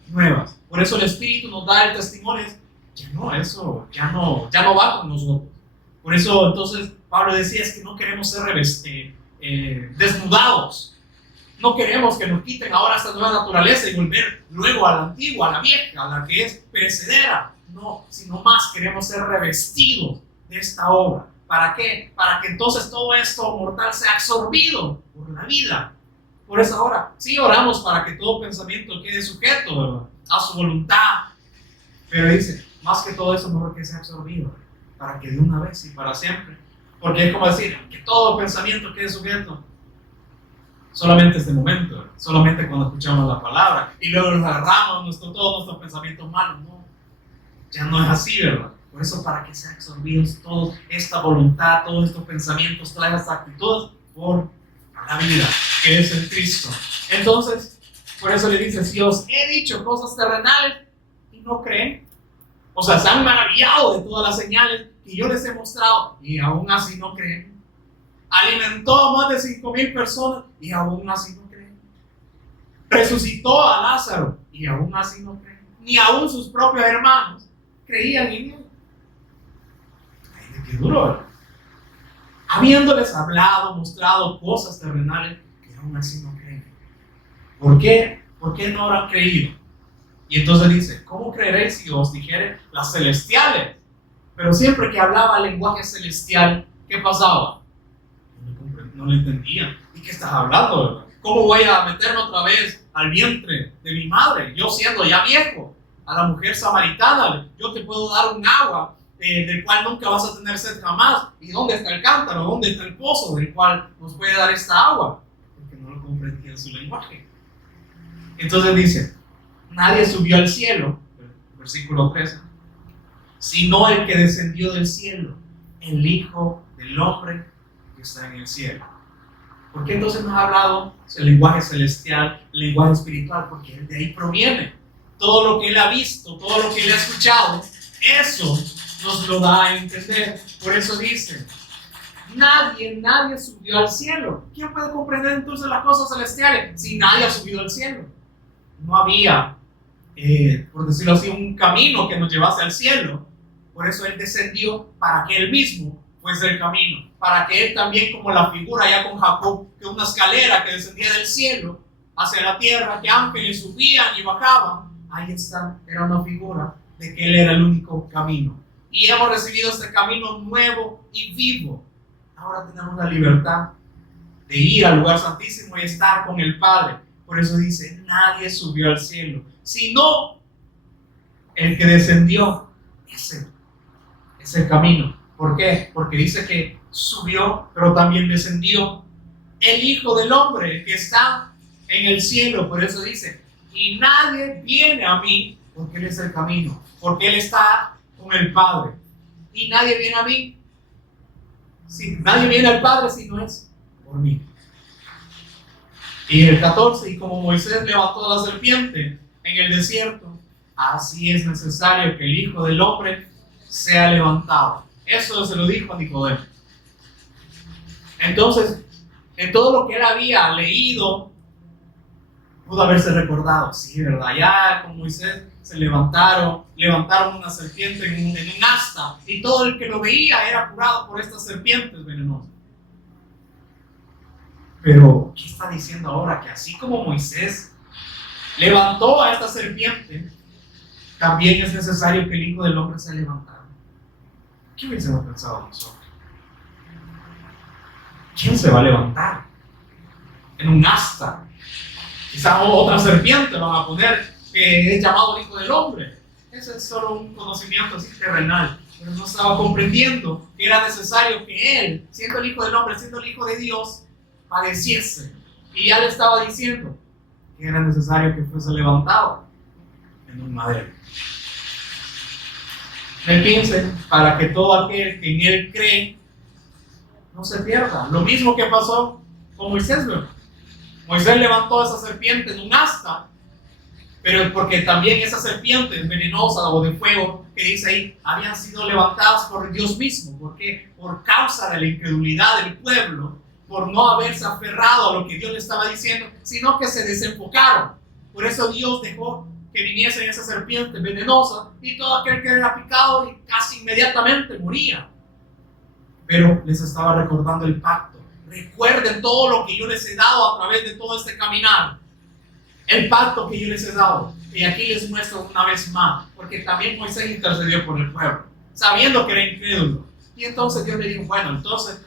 nuevas. Por eso el Espíritu nos da el testimonio, ya no, eso ya no va con nosotros. Por eso entonces Pablo decía, es que no queremos ser desnudados. No queremos que nos quiten ahora esta nueva naturaleza y volver luego a la antigua, a la vieja, a la que es perecedera. No, sino más queremos ser revestidos de esta obra, ¿Para qué? Para que entonces todo esto mortal sea absorbido por la vida. Por eso ahora sí oramos para que todo pensamiento quede sujeto, ¿verdad?, a su voluntad. Pero dice, más que todo eso, mejor que sea absorbido, para que de una vez y para siempre. Porque es como decir, que todo pensamiento quede sujeto solamente este momento, solamente cuando escuchamos la palabra y luego nos agarramos todos nuestros pensamientos malos. No, ya no es así, ¿verdad? Por eso, para que sean absorbidos toda esta voluntad, todos estos pensamientos, todas estas actitudes por la vida que es en Cristo. Entonces, por eso le dice, si os he dicho cosas terrenales y no creen, o sea, se han maravillado de todas las señales que yo les he mostrado y aún así no creen. Alimentó a más de 5,000 personas y aún así no creen. Resucitó a Lázaro y aún así no creen. Ni aún sus propios hermanos creían en él. Ay, qué duro, ¿verdad? Habiéndoles hablado, mostrado cosas terrenales que aún así no creen. ¿Por qué? ¿Por qué no habrán creído? Y entonces dice, ¿cómo creeréis si os dijere las celestiales? Pero siempre que hablaba lenguaje celestial, ¿qué pasaba? No lo entendía. ¿Y qué estás hablando, verdad? ¿Cómo voy a meterme otra vez al vientre de mi madre? Yo siendo ya viejo. A la mujer samaritana, yo te puedo dar un agua del cual nunca vas a tener sed jamás. ¿Y dónde está el cántaro? ¿Dónde está el pozo del cual nos puede dar esta agua? Porque no lo comprendía en su lenguaje. Entonces dice, nadie subió al cielo, versículo 13, sino el que descendió del cielo, el Hijo del Hombre que está en el cielo. ¿Por qué entonces nos ha hablado el lenguaje celestial, el lenguaje espiritual? Porque de ahí proviene. Todo lo que él ha visto, todo lo que él ha escuchado, eso nos lo da a entender. Por eso dice, nadie subió al cielo. ¿Quién puede comprender entonces las cosas celestiales si nadie ha subido al cielo? No había, por decirlo así, un camino que nos llevase al cielo. Por eso él descendió para que él mismo fuese el camino. Para que él también, como la figura ya con Jacob, que una escalera que descendía del cielo hacia la tierra, que ángeles subían y bajaban, ahí está, era una figura de que él era el único camino. Y hemos recibido este camino nuevo y vivo. Ahora tenemos la libertad de ir al lugar santísimo y estar con el Padre. Por eso dice, nadie subió al cielo, sino el que descendió. Ese es el camino. ¿Por qué? Porque dice que subió, pero también descendió el Hijo del Hombre que está en el cielo. Por eso dice, y nadie viene a mí, porque Él es el camino, porque Él está con el Padre. Y nadie viene a mí, nadie viene al Padre si no es por mí. Y el 14, y como Moisés levantó la serpiente en el desierto, así es necesario que el Hijo del Hombre sea levantado. Eso se lo dijo a Nicodemo. Entonces, en todo lo que él había leído, pudo haberse recordado, sí, ¿verdad? Ya con Moisés se levantaron una serpiente en un asta, y todo el que lo veía era curado por estas serpientes venenosas. Pero, ¿qué está diciendo ahora? Que así como Moisés levantó a esta serpiente, también es necesario que el Hijo del Hombre sea levantado. ¿Qué hubiésemos pensado nosotros? ¿Quién se va a levantar? En un asta. Quizás otra serpiente van a poner que es llamado el Hijo del Hombre. Ese es solo un conocimiento así terrenal. Pero no estaba comprendiendo que era necesario que él, siendo el Hijo del Hombre, siendo el Hijo de Dios, padeciese. Y ya le estaba diciendo que era necesario que fuese levantado en un madero. Me piensen, para que todo aquel que en él cree no se pierda. Lo mismo que pasó con Moisés, ¿verdad? Moisés levantó esa serpiente en un asta, pero porque también esas serpientes venenosas o de fuego que dice ahí habían sido levantadas por Dios mismo. ¿Por qué? Por causa de la incredulidad del pueblo, por no haberse aferrado a lo que Dios le estaba diciendo, sino que se desenfocaron. Por eso Dios dejó que viniesen esas serpientes venenosas y todo aquel que era picado casi inmediatamente moría. Pero les estaba recordando el pacto. Recuerden todo lo que yo les he dado a través de todo este caminar. El pacto que yo les he dado. Y aquí les muestro una vez más, porque también Moisés intercedió por el pueblo, sabiendo que era incrédulo. Y entonces Dios le dijo, bueno, entonces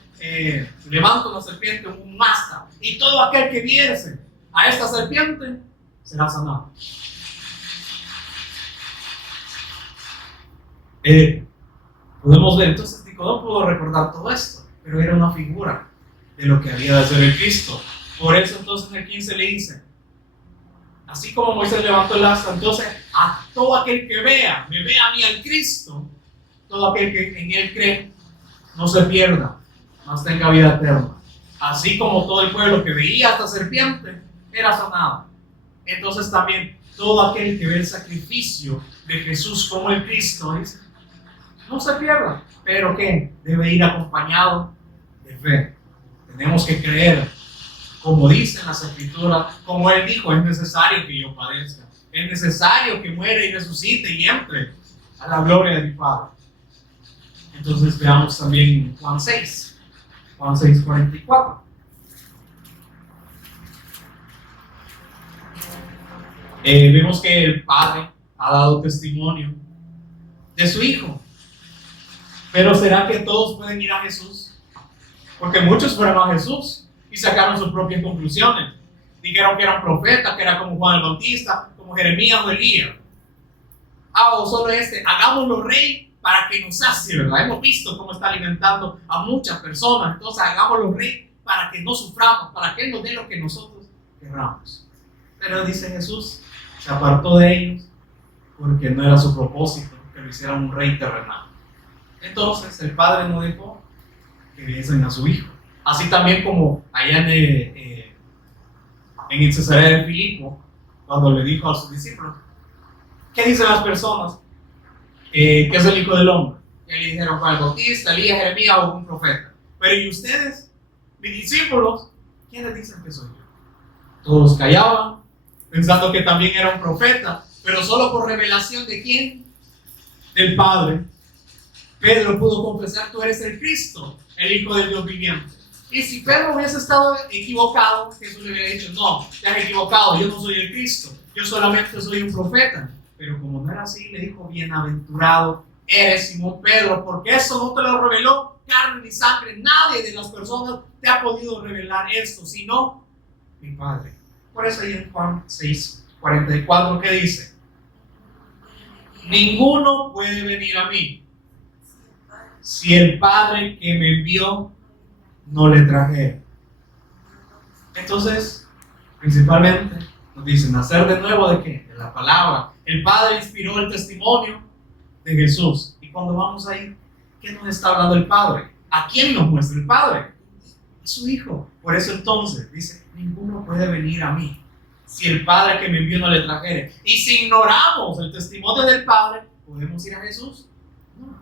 levanto una serpiente, un asta, y todo aquel que viese a esta serpiente será sanado. Podemos ver, entonces Nicodemo pudo recordar todo esto, pero era una figura de lo que había de ser el Cristo. Por eso entonces en el 15 le dice, así como Moisés levantó el asta, entonces a todo aquel que vea, me vea a mí al Cristo, todo aquel que en él cree, no se pierda, mas tenga vida eterna. Así como todo el pueblo que veía a esta serpiente era sanado. Entonces también todo aquel que ve el sacrificio de Jesús como el Cristo, dice, no se pierda, pero que debe ir acompañado de fe. Tenemos que creer, como dicen las Escrituras, como Él dijo, es necesario que yo padezca, es necesario que muera y resucite y entre a la gloria de mi Padre. Entonces veamos también Juan 6, 44. Vemos que el Padre ha dado testimonio de su Hijo. Pero ¿será que todos pueden ir a Jesús? Porque muchos fueron a Jesús y sacaron sus propias conclusiones. Dijeron que era un profeta, que era como Juan el Bautista, como Jeremías o Elías. O solo hagámoslo rey para que nos sacie, ¿verdad? Hemos visto cómo está alimentando a muchas personas. Entonces hagámoslo rey para que no suframos, para que Él nos dé lo que nosotros querramos. Pero dice Jesús, se apartó de ellos porque no era su propósito que lo hicieran un rey terrenal. Entonces el Padre no dejó que viesen a su Hijo. Así también como allá en el Cesarea de Filipo, cuando le dijo a sus discípulos, ¿qué dicen las personas que es el Hijo del Hombre? Y le dijeron Juan el Bautista, Elías, Jeremías o un profeta. Pero ¿y ustedes, mis discípulos, quiénes dicen que soy yo? Todos callaban, pensando que también era un profeta, pero solo por revelación de ¿quién? Del Padre. Pedro pudo confesar, tú eres el Cristo, el Hijo del Dios viviente. Y si Pedro hubiese estado equivocado, Jesús le hubiera dicho, no, te has equivocado, yo no soy el Cristo, yo solamente soy un profeta. Pero como no era así, le dijo, bienaventurado eres Simón Pedro, porque eso no te lo reveló carne ni sangre, nadie de las personas te ha podido revelar esto, sino mi Padre. Por eso ahí en Juan 6, 44, ¿qué dice? Ninguno puede venir a mí si el Padre que me envió no le trajera. Entonces, principalmente nos dice, nacer de nuevo ¿de qué? De la palabra. El Padre inspiró el testimonio de Jesús. Y cuando vamos ahí, ¿qué nos está hablando el Padre? ¿A quién nos muestra el Padre? A su Hijo. Por eso entonces dice, ninguno puede venir a mí si el Padre que me envió no le trajere. Y si ignoramos el testimonio del Padre, ¿podemos ir a Jesús? No.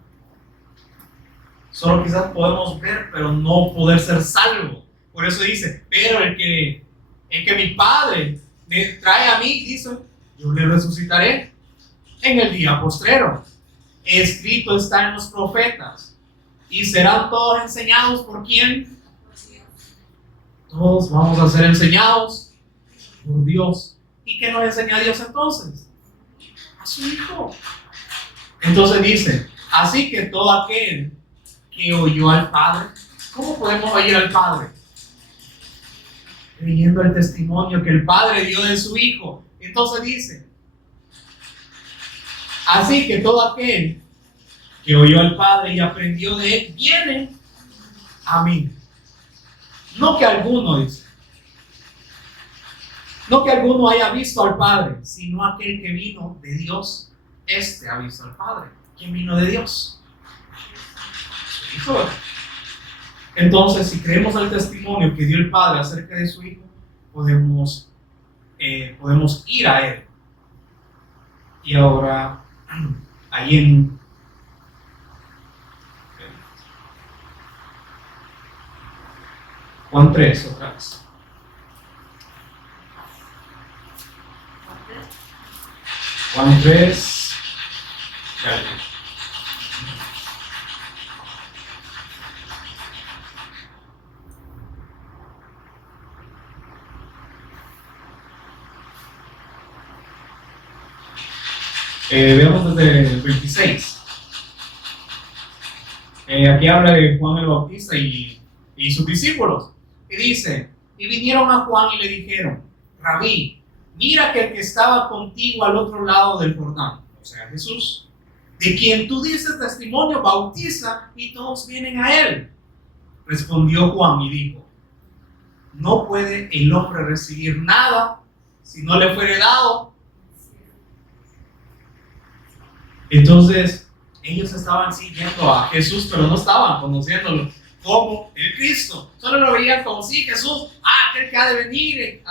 Solo quizás podemos ver, pero no poder ser salvos. Por eso dice, pero el que mi Padre me trae a mí, dice, yo le resucitaré en el día postrero. Escrito está en los profetas. Y serán todos enseñados ¿por quién? Todos vamos a ser enseñados por Dios. ¿Y qué nos enseña Dios entonces? A su Hijo. Entonces dice, así que todo aquel que oyó al Padre, ¿cómo podemos oír al Padre? Creyendo el testimonio que el Padre dio de su Hijo. Entonces dice, así que todo aquel que oyó al Padre y aprendió de Él, viene a mí. No que alguno, dice, no que alguno haya visto al Padre, sino aquel que vino de Dios, este ha visto al Padre. ¿Quién vino de Dios? Su Hijo. Entonces, si creemos al testimonio que dio el Padre acerca de su Hijo, podemos ir a Él. Y ahora, ahí en Juan 3, otra vez. Juan 3. Veamos desde el 26. Aquí habla de Juan el Bautista y sus discípulos. Y dice, y vinieron a Juan y le dijeron, Rabí, mira que el que estaba contigo al otro lado del Jordán, o sea, Jesús, de quien tú dices testimonio, bautiza y todos vienen a él. Respondió Juan y dijo, no puede el hombre recibir nada si no le fuere dado. Entonces, ellos estaban siguiendo a Jesús, pero no estaban conociéndolo como el Cristo. Solo lo veían como, sí, Jesús, aquel que ha de venir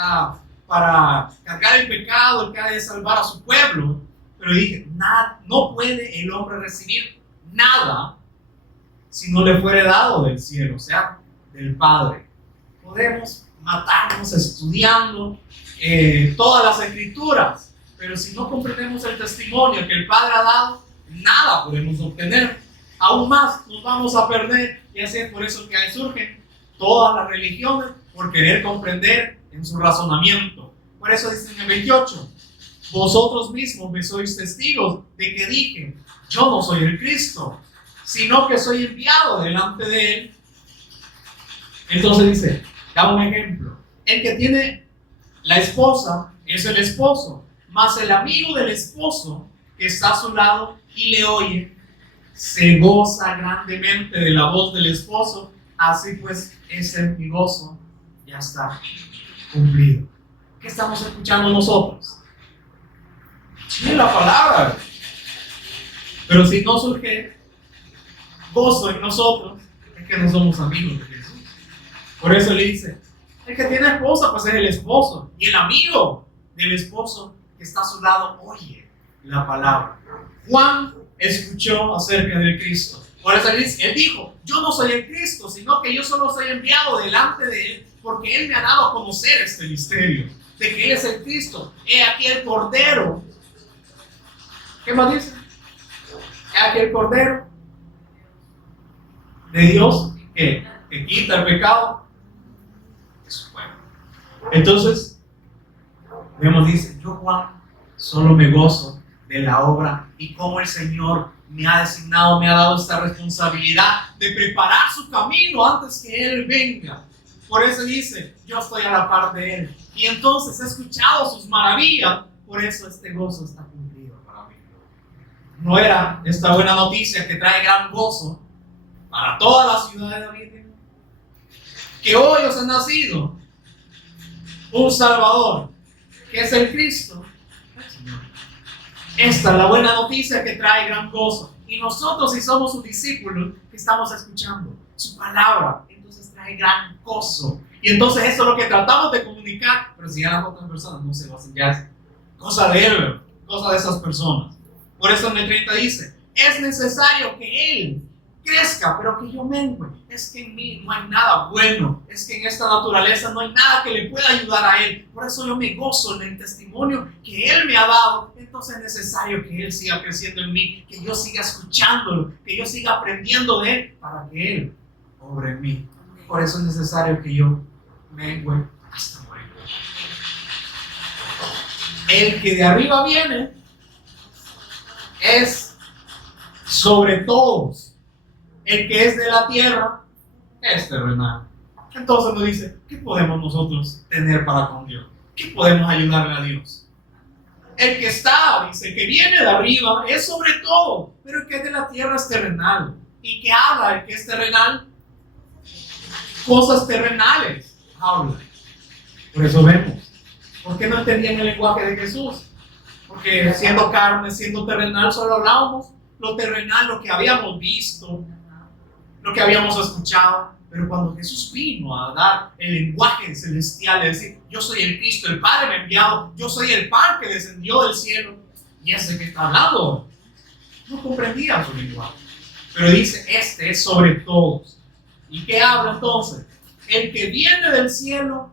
para cargar el pecado, el que ha de salvar a su pueblo. Pero dije, no puede el hombre recibir nada si no le fuere dado del cielo, o sea, del Padre. Podemos matarnos estudiando todas las escrituras, pero si no comprendemos el testimonio que el Padre ha dado, nada podemos obtener. Aún más nos vamos a perder, y así es por eso que ahí surgen todas las religiones, por querer comprender en su razonamiento. Por eso dice en el 28, vosotros mismos me sois testigos de que dije, yo no soy el Cristo, sino que soy enviado delante de él. Entonces dice, da un ejemplo. El que tiene la esposa es el esposo, mas el amigo del esposo que está a su lado y le oye, se goza grandemente de la voz del esposo. Así pues, ese mi gozo ya está cumplido. ¿Qué estamos escuchando nosotros? Sí, la palabra. Pero si no surge gozo en nosotros, es que no somos amigos de Jesús. Por eso le dice, el que tiene esposa, pues es el esposo. Y el amigo del esposo que está a su lado oye la palabra. Juan escuchó acerca del Cristo. Por eso él dijo, yo no soy el Cristo, sino que yo solo soy enviado delante de él, porque él me ha dado a conocer este misterio, de que él es el Cristo. He aquí el Cordero. ¿Qué más dice? He aquí el Cordero de Dios que quita el pecado de su pueblo. Entonces, vemos, dice, yo Juan solo me gozo de la obra y cómo el Señor me ha designado, me ha dado esta responsabilidad de preparar su camino antes que Él venga. Por eso dice, yo estoy a la par de Él. Y entonces he escuchado sus maravillas, por eso este gozo está cumplido para mí. No era esta buena noticia que trae gran gozo para toda la ciudad de David, que hoy os ha nacido un Salvador, que es el Cristo, el Señor. Esta es la buena noticia que trae gran gozo. Y nosotros, si somos sus discípulos, que estamos escuchando su palabra, entonces trae gran gozo. Y entonces esto es lo que tratamos de comunicar, pero si ya las otras personas no se lo hacen, ya es cosa de él, cosa de esas personas. Por eso en el 30 dice, es necesario que Él crezca, pero que yo mengue. Es que en mí no hay nada bueno, es que en esta naturaleza no hay nada que le pueda ayudar a Él. Por eso yo me gozo en el testimonio que Él me ha dado. Entonces es necesario que Él siga creciendo en mí, que yo siga escuchándolo, que yo siga aprendiendo de Él, para que Él obre en mí. Por eso es necesario que yo mengue hasta morir. El que de arriba viene es sobre todos. El que es de la tierra es terrenal. Entonces nos dice, ¿qué podemos nosotros tener para con Dios? ¿Qué podemos ayudarle a Dios? El que está, dice, que viene de arriba es sobre todo, pero el que es de la tierra es terrenal. ¿Y qué habla el que es terrenal? Cosas terrenales habla. Por eso vemos. ¿Por qué no entendían el lenguaje de Jesús? Porque siendo carne, siendo terrenal, solo hablábamos lo terrenal, lo que habíamos visto, lo que habíamos escuchado. Pero cuando Jesús vino a dar el lenguaje celestial, es decir, yo soy el Cristo, el Padre me ha enviado, yo soy el pan que descendió del cielo, y ese que está hablando no comprendía su lenguaje. Pero dice, este es sobre todos. ¿Y qué habla entonces? El que viene del cielo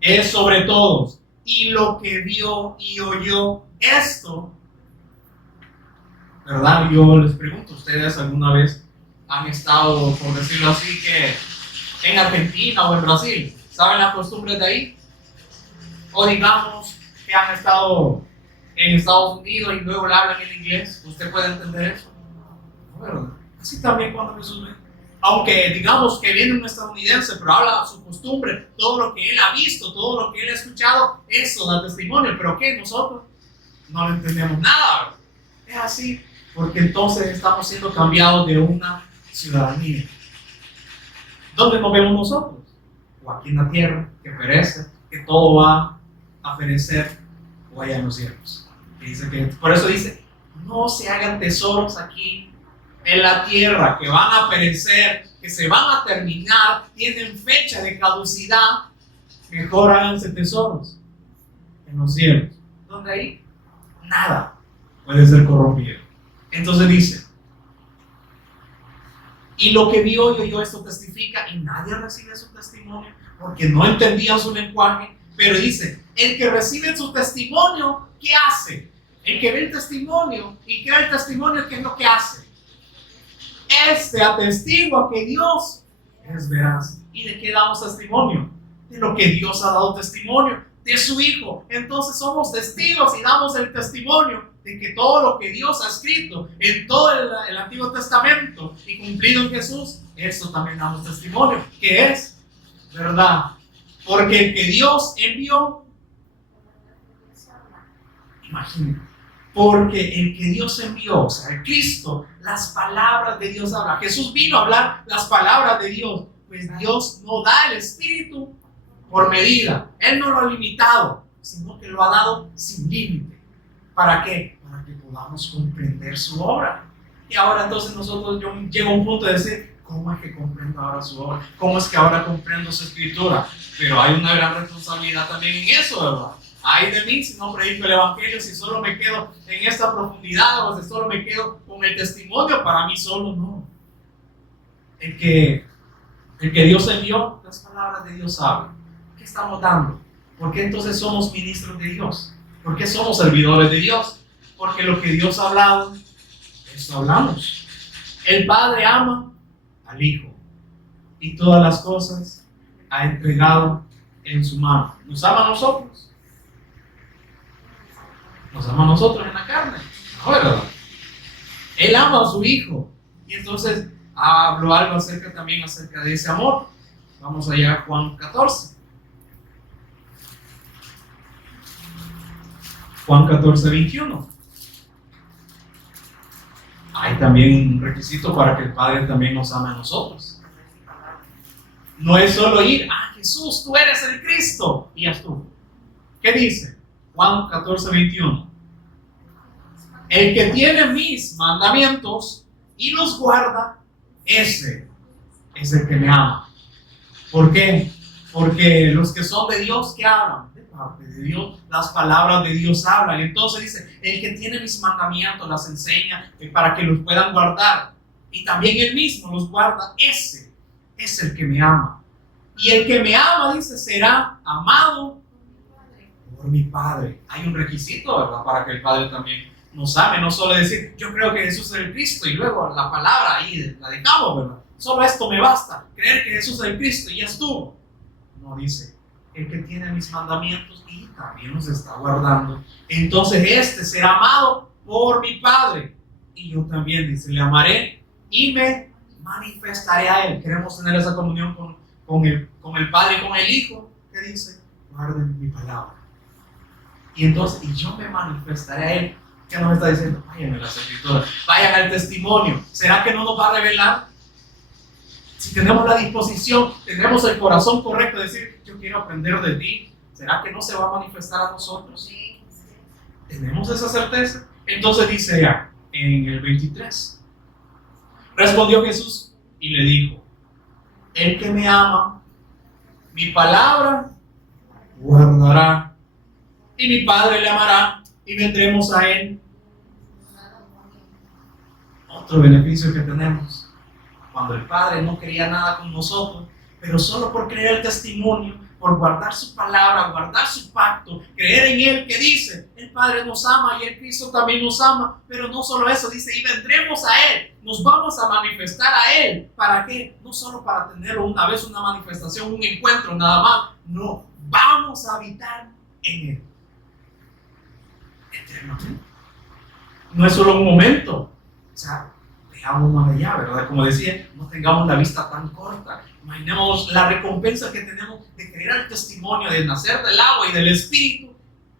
es sobre todos. Y lo que vio y oyó esto, ¿verdad? Yo les pregunto, ¿ustedes alguna vez han estado, por decirlo así, que en Argentina o en Brasil? ¿Saben las costumbres de ahí? O digamos que han estado en Estados Unidos y luego le hablan en inglés. ¿Usted puede entender eso? No, ¿verdad? Así también cuando Jesús venga. Aunque digamos que viene un estadounidense, pero habla su costumbre, todo lo que él ha visto, todo lo que él ha escuchado, eso da testimonio. ¿Pero qué? Nosotros no le entendemos nada, ¿verdad? Es así, porque entonces estamos siendo cambiados de una ciudadanía. ¿Dónde nos vemos nosotros? O aquí en la tierra, que perece, que todo va a perecer, o allá en los cielos. Por eso dice, no se hagan tesoros aquí en la tierra, que van a perecer, que se van a terminar, tienen fecha de caducidad. Mejor háganse tesoros en los cielos, donde ahí nada puede ser corrompido. Entonces dice, y lo que vio y oyó esto testifica, y nadie recibe su testimonio porque no entendían su lenguaje. Pero dice, el que recibe su testimonio, ¿qué hace? El que ve el testimonio y crea el testimonio, ¿qué es lo que hace? Este atestigua que Dios es veraz. ¿Y de qué damos testimonio? De lo que Dios ha dado testimonio, de su Hijo. Entonces somos testigos y damos el testimonio de que todo lo que Dios ha escrito en todo el Antiguo Testamento y cumplido en Jesús, eso también damos testimonio, que es verdad. Porque el que Dios envió, imagínense, porque el que Dios envió, o sea, el Cristo, las palabras de Dios habla. Jesús vino a hablar las palabras de Dios, pues Dios no da el Espíritu por medida. Él no lo ha limitado, sino que lo ha dado sin límite. ¿Para qué? Para que podamos comprender su obra. Y ahora entonces yo llego a un punto de decir, ¿cómo es que comprendo ahora su obra? ¿Cómo es que ahora comprendo su escritura? Pero hay una gran responsabilidad también en eso, ¿verdad? Ay de mí si no predico el Evangelio, si solo me quedo en esta profundidad o si solo me quedo con el testimonio para mí solo, no. El que Dios envió, las palabras de Dios hablan. ¿Qué estamos dando? ¿Por qué entonces somos ministros de Dios? ¿Por qué somos servidores de Dios? Porque lo que Dios ha hablado, eso hablamos. El Padre ama al Hijo y todas las cosas ha entregado en su mano. ¿Nos ama a nosotros? Nos ama a nosotros en la carne, ¿no, verdad? Él ama a su Hijo. Y entonces habló algo también acerca de ese amor. Vamos allá a Juan 14. Juan 14, 21. Hay también un requisito para que el Padre también nos ame a nosotros. No es solo ir, Jesús, tú eres el Cristo, y ya estuvo. ¿Qué dice? Juan 14, 21. El que tiene mis mandamientos y los guarda, ese es el que me ama. ¿Por qué? Porque los que son de Dios, ¿qué hablan? De parte de Dios, las palabras de Dios hablan. Entonces dice, el que tiene mis mandamientos las enseña para que los puedan guardar. Y también él mismo los guarda. Ese es el que me ama. Y el que me ama, dice, será amado por mi Padre. Hay un requisito, ¿verdad? Para que el Padre también nos ame. No solo decir, yo creo que Jesús es el Cristo y luego la palabra ahí la dejamos, ¿verdad? Solo esto me basta. Creer que Jesús es el Cristo y ya estuvo. No, dice, el que tiene mis mandamientos y también los está guardando, entonces este será amado por mi Padre. Y yo también, dice, le amaré y me manifestaré a él. Queremos tener esa comunión con el Padre y con el Hijo. ¿Qué dice? Guarden mi palabra. Y entonces, y yo me manifestaré a él. ¿Qué nos está diciendo? Vayan a las Escrituras, vayan al testimonio. ¿Será que no nos va a revelar? Si tenemos la disposición, tendremos el corazón correcto de decir, yo quiero aprender de ti, ¿será que no se va a manifestar a nosotros? Sí. ¿Tenemos esa certeza? Entonces dice ya, en el 23, respondió Jesús y le dijo, el que me ama, mi palabra guardará, y mi Padre le amará, y vendremos a él. Otro beneficio que tenemos. Cuando el Padre no quería nada con nosotros, pero solo por creer el testimonio, por guardar su palabra, guardar su pacto, creer en Él, que dice, el Padre nos ama y el Cristo también nos ama, pero no solo eso, dice, y vendremos a Él, nos vamos a manifestar a Él. ¿Para qué? No solo para tener una vez una manifestación, un encuentro, nada más, no, vamos a habitar en Él eternamente. No es solo un momento, o sea, veamos más allá, ¿verdad? Como decía, no tengamos la vista tan corta. Imaginemos la recompensa que tenemos de creer el testimonio, de nacer del agua y del Espíritu.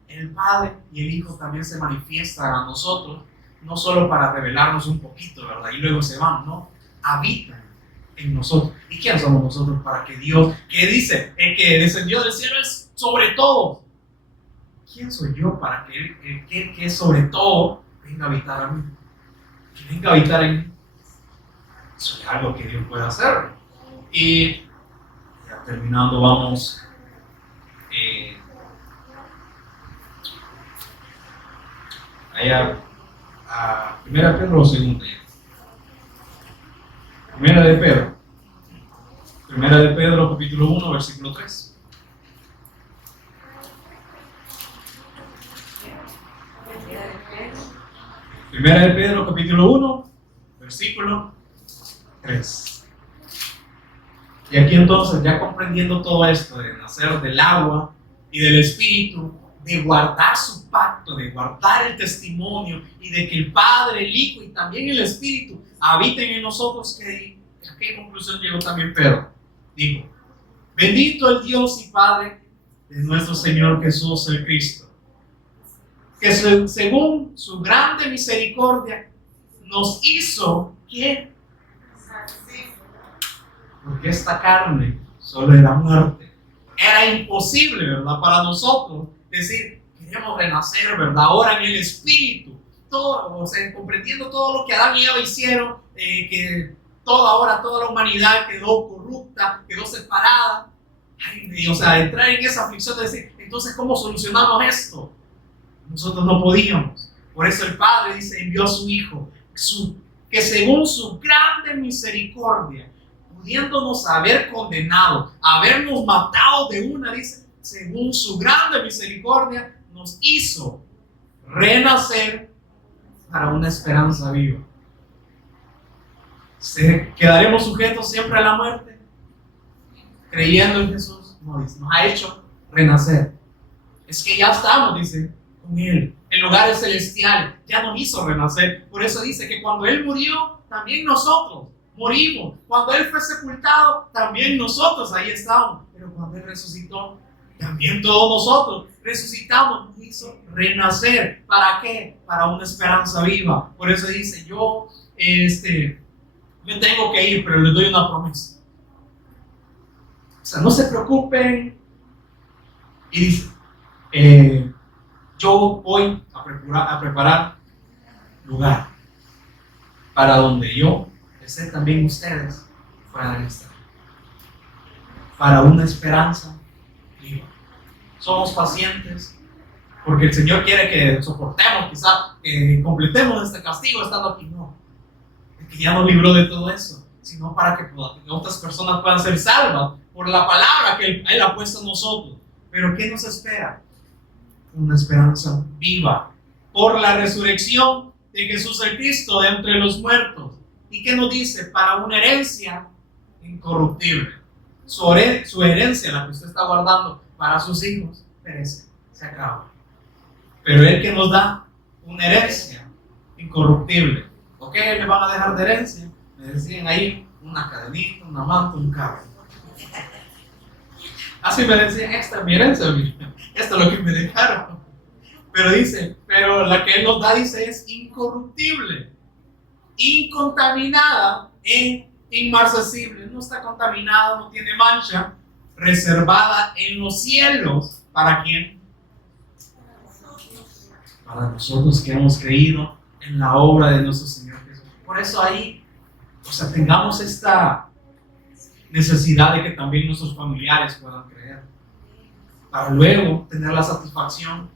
El Padre y el Hijo también se manifiestan a nosotros, no solo para revelarnos un poquito, ¿verdad? Y luego se van, ¿no? Habitan en nosotros. ¿Y quién somos nosotros para que Dios, que dice, el que descendió del cielo es sobre todo? ¿Quién soy yo para que el que es sobre todo venga a habitar a mí? Que venga a habitar en mí. Eso es algo que Dios puede hacer. Y ya terminando, vamos allá a Primera de Pedro o Segunda. Primera de Pedro. Primera de Pedro, capítulo 1, versículo 3. Primera de Pedro, capítulo 1, versículo 3. Y aquí entonces, ya comprendiendo todo esto de nacer del agua y del Espíritu, de guardar su pacto, de guardar el testimonio y de que el Padre, el Hijo y también el Espíritu habiten en nosotros, ¿a qué conclusión llegó también Pedro? Dijo, bendito el Dios y Padre de nuestro Señor Jesús el Cristo, que según su grande misericordia nos hizo, ¿qué? Porque esta carne solo era muerte. Era imposible, ¿verdad? Para nosotros decir, queremos renacer, ¿verdad? Ahora en el Espíritu. Todo, o sea, comprendiendo todo lo que Adán y Eva hicieron, que toda la humanidad quedó corrupta, quedó separada. Ay, o sea, entrar en esa aflicción de decir, entonces, ¿cómo solucionamos esto? Nosotros no podíamos. Por eso el Padre dice, envió a su Hijo, que según su grande misericordia, pudiéndonos haber condenado, habernos matado de una, dice, según su grande misericordia, nos hizo renacer para una esperanza viva. ¿Quedaremos sujetos siempre a la muerte? Creyendo en Jesús, no, dice, nos ha hecho renacer. Es que ya estamos, dice, con Él, en lugares celestiales, ya nos hizo renacer. Por eso dice que cuando Él murió, también nosotros morimos. Cuando Él fue sepultado, también nosotros ahí estamos. Pero cuando Él resucitó, también todos nosotros resucitamos, nos hizo renacer. ¿Para qué? Para una esperanza viva. Por eso dice, yo me tengo que ir, pero les doy una promesa. O sea, no se preocupen. Y dice, yo voy a preparar lugar para donde yo esté, también ustedes puedan estar, para una esperanza viva. Somos pacientes porque el Señor quiere que soportemos, quizás completemos este castigo estando aquí. No, que ya nos libró de todo eso, sino para que otras personas puedan ser salvas por la palabra que Él ha puesto en nosotros. Pero ¿qué nos espera? Una esperanza viva por la resurrección de Jesús el Cristo de entre los muertos. ¿Y qué nos dice? Para una herencia incorruptible. Su herencia, la que usted está guardando para sus hijos, perece, se acaba. Pero Él que nos da una herencia incorruptible. ¿O qué le van a dejar de herencia? Me decían ahí una cadenita, una manta, un carro. Así me decían, esta es mi herencia, esto es lo que me dejaron. Pero dice, pero la que Él nos da, dice, es incorruptible, incontaminada e inmarcesible. No está contaminada, no tiene mancha, reservada en los cielos. ¿Para quién? Para nosotros que hemos creído en la obra de nuestro Señor Jesús. Por eso ahí, o sea, tengamos esta necesidad de que también nuestros familiares puedan creer, para luego tener la satisfacción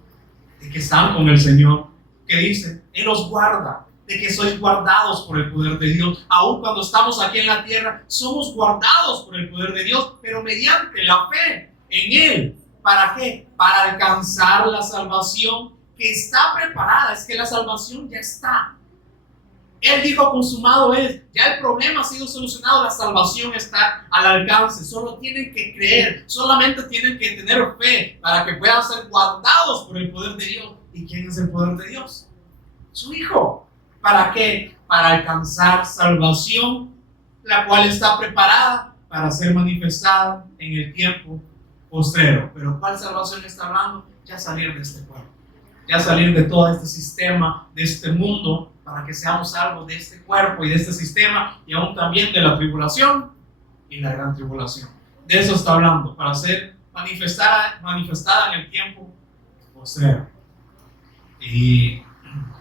de que están con el Señor, que dice, Él los guarda, de que sois guardados por el poder de Dios. Aun cuando estamos aquí en la tierra, somos guardados por el poder de Dios, pero mediante la fe en Él. ¿Para qué? Para alcanzar la salvación que está preparada. Es que la salvación ya está. Él dijo, consumado es. Ya el problema ha sido solucionado, la salvación está al alcance. Solo tienen que creer, solamente tienen que tener fe para que puedan ser guardados por el poder de Dios. ¿Y quién es el poder de Dios? Su Hijo. ¿Para qué? Para alcanzar salvación, la cual está preparada para ser manifestada en el tiempo postrero. Pero ¿cuál salvación está hablando? Ya salir de este cuerpo, ya salir de todo este sistema, de este mundo, para que seamos salvos de este cuerpo y de este sistema, y aún también de la tribulación y la gran tribulación. De eso está hablando, para ser manifestada en el tiempo postrero. Y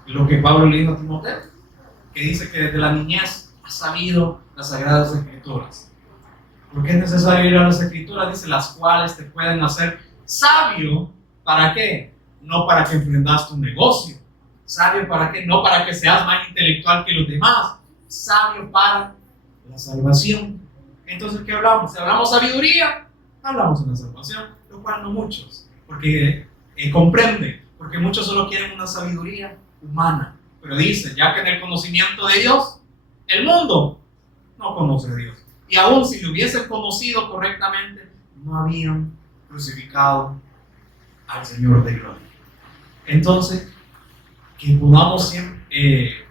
lo que Pablo le dijo a Timoteo, que dice que desde la niñez ha sabido las Sagradas Escrituras. ¿Por qué es necesario ir a las Escrituras? Dice, las cuales te pueden hacer sabio. ¿Para qué? No para que emprendas tu negocio. ¿Sabio para qué? No para que seas más intelectual que los demás. Sabio para la salvación. Entonces, ¿qué hablamos? Si hablamos sabiduría, hablamos de la salvación, lo cual no muchos, porque comprende, porque muchos solo quieren una sabiduría humana. Pero dice, ya que en el conocimiento de Dios, el mundo no conoce a Dios. Y aún si lo hubiesen conocido correctamente, no habían crucificado al Señor de gloria. Entonces, que podamos siempre,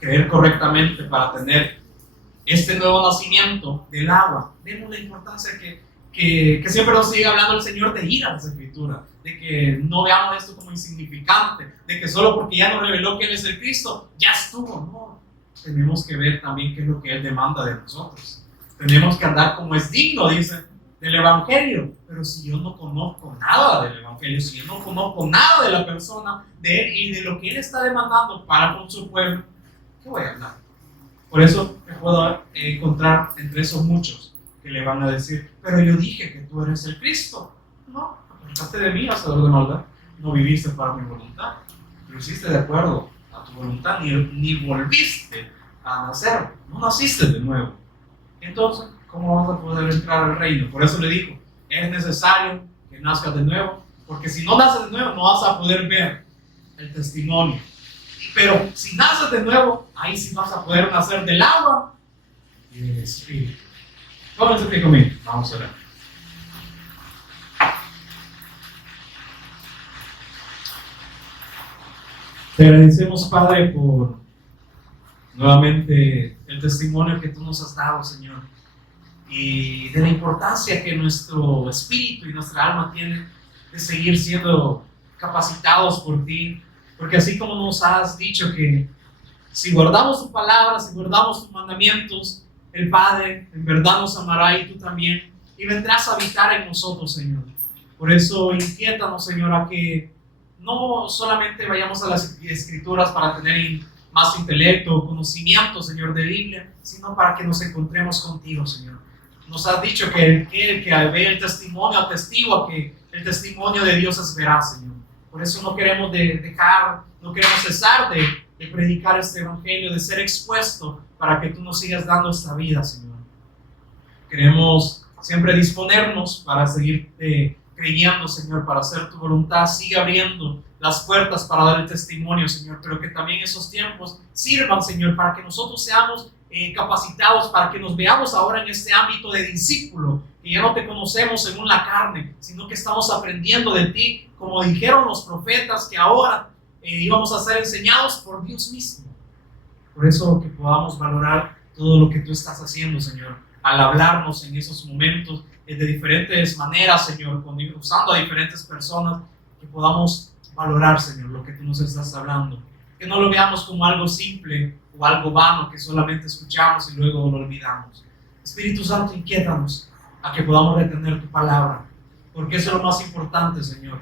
creer correctamente para tener este nuevo nacimiento del agua. Vemos la importancia que siempre nos sigue hablando el Señor de ir a las Escrituras, de que no veamos esto como insignificante, de que solo porque ya nos reveló que Él es el Cristo, ya estuvo. No, tenemos que ver también qué es lo que Él demanda de nosotros. Tenemos que andar como es digno, dice, del Evangelio. Pero si yo no conozco nada del Evangelio, si yo no conozco nada de la persona de Él y de lo que Él está demandando para con su pueblo, ¿qué voy a hablar? Por eso me puedo encontrar entre esos muchos que le van a decir, pero yo dije que tú eres el Cristo. No, apartaste de mí, hacedor de maldad. No viviste para mi voluntad, lo hiciste de acuerdo a tu voluntad, ni volviste a nacer, no naciste de nuevo. Entonces, ¿cómo vas a poder entrar al reino? Por eso le dijo, es necesario que nazcas de nuevo, porque si no naces de nuevo no vas a poder ver el testimonio. Pero si naces de nuevo, ahí sí vas a poder nacer del agua y del Espíritu. Vamos a conmigo, vamos a ver. Te agradecemos, Padre, por nuevamente el testimonio que tú nos has dado, Señor, y de la importancia que nuestro espíritu y nuestra alma tienen de seguir siendo capacitados por ti, porque así como nos has dicho que si guardamos tu palabra, si guardamos tus mandamientos, el Padre en verdad nos amará y tú también, y vendrás a habitar en nosotros, Señor. Por eso inquiétanos, Señor, a que no solamente vayamos a las Escrituras para tener más intelecto o conocimiento, Señor, de Biblia, sino para que nos encontremos contigo, Señor. Nos has dicho que el que ve el testimonio atestigua que el testimonio de Dios es veraz, Señor. Por eso no queremos no queremos cesar de predicar este evangelio, de ser expuesto para que tú nos sigas dando esta vida, Señor. Queremos siempre disponernos para seguir creyendo, Señor, para hacer tu voluntad. Sigue abriendo las puertas para dar el testimonio, Señor, pero que también esos tiempos sirvan, Señor, para que nosotros seamos capacitados, para que nos veamos ahora en este ámbito de discípulo, que ya no te conocemos según la carne, sino que estamos aprendiendo de ti, como dijeron los profetas, que ahora íbamos a ser enseñados por Dios mismo. Por eso que podamos valorar todo lo que tú estás haciendo, Señor, al hablarnos en esos momentos de diferentes maneras, Señor, usando a diferentes personas, que podamos valorar, Señor, lo que tú nos estás hablando. Que no lo veamos como algo simple o algo vano que solamente escuchamos y luego lo olvidamos. Espíritu Santo, inquiétanos a que podamos retener tu palabra, porque eso es lo más importante, Señor.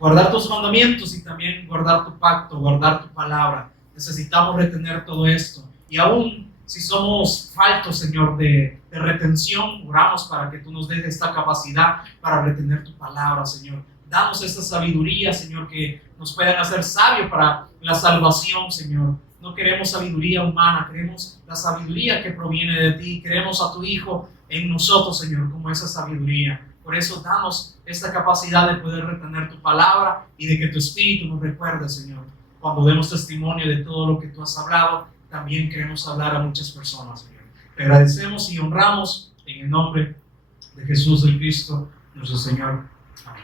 Guardar tus mandamientos y también guardar tu pacto, guardar tu palabra. Necesitamos retener todo esto. Y aún si somos faltos, Señor, de retención, oramos para que tú nos des esta capacidad para retener tu palabra, Señor. Danos esta sabiduría, Señor, que nos puedan hacer sabios para la salvación, Señor. No queremos sabiduría humana, queremos la sabiduría que proviene de ti. Queremos a tu Hijo en nosotros, Señor, como esa sabiduría. Por eso danos esta capacidad de poder retener tu palabra y de que tu Espíritu nos recuerde, Señor. Cuando demos testimonio de todo lo que tú has hablado, también queremos hablar a muchas personas, Señor. Te agradecemos y honramos en el nombre de Jesús el Cristo, nuestro Señor. Amén.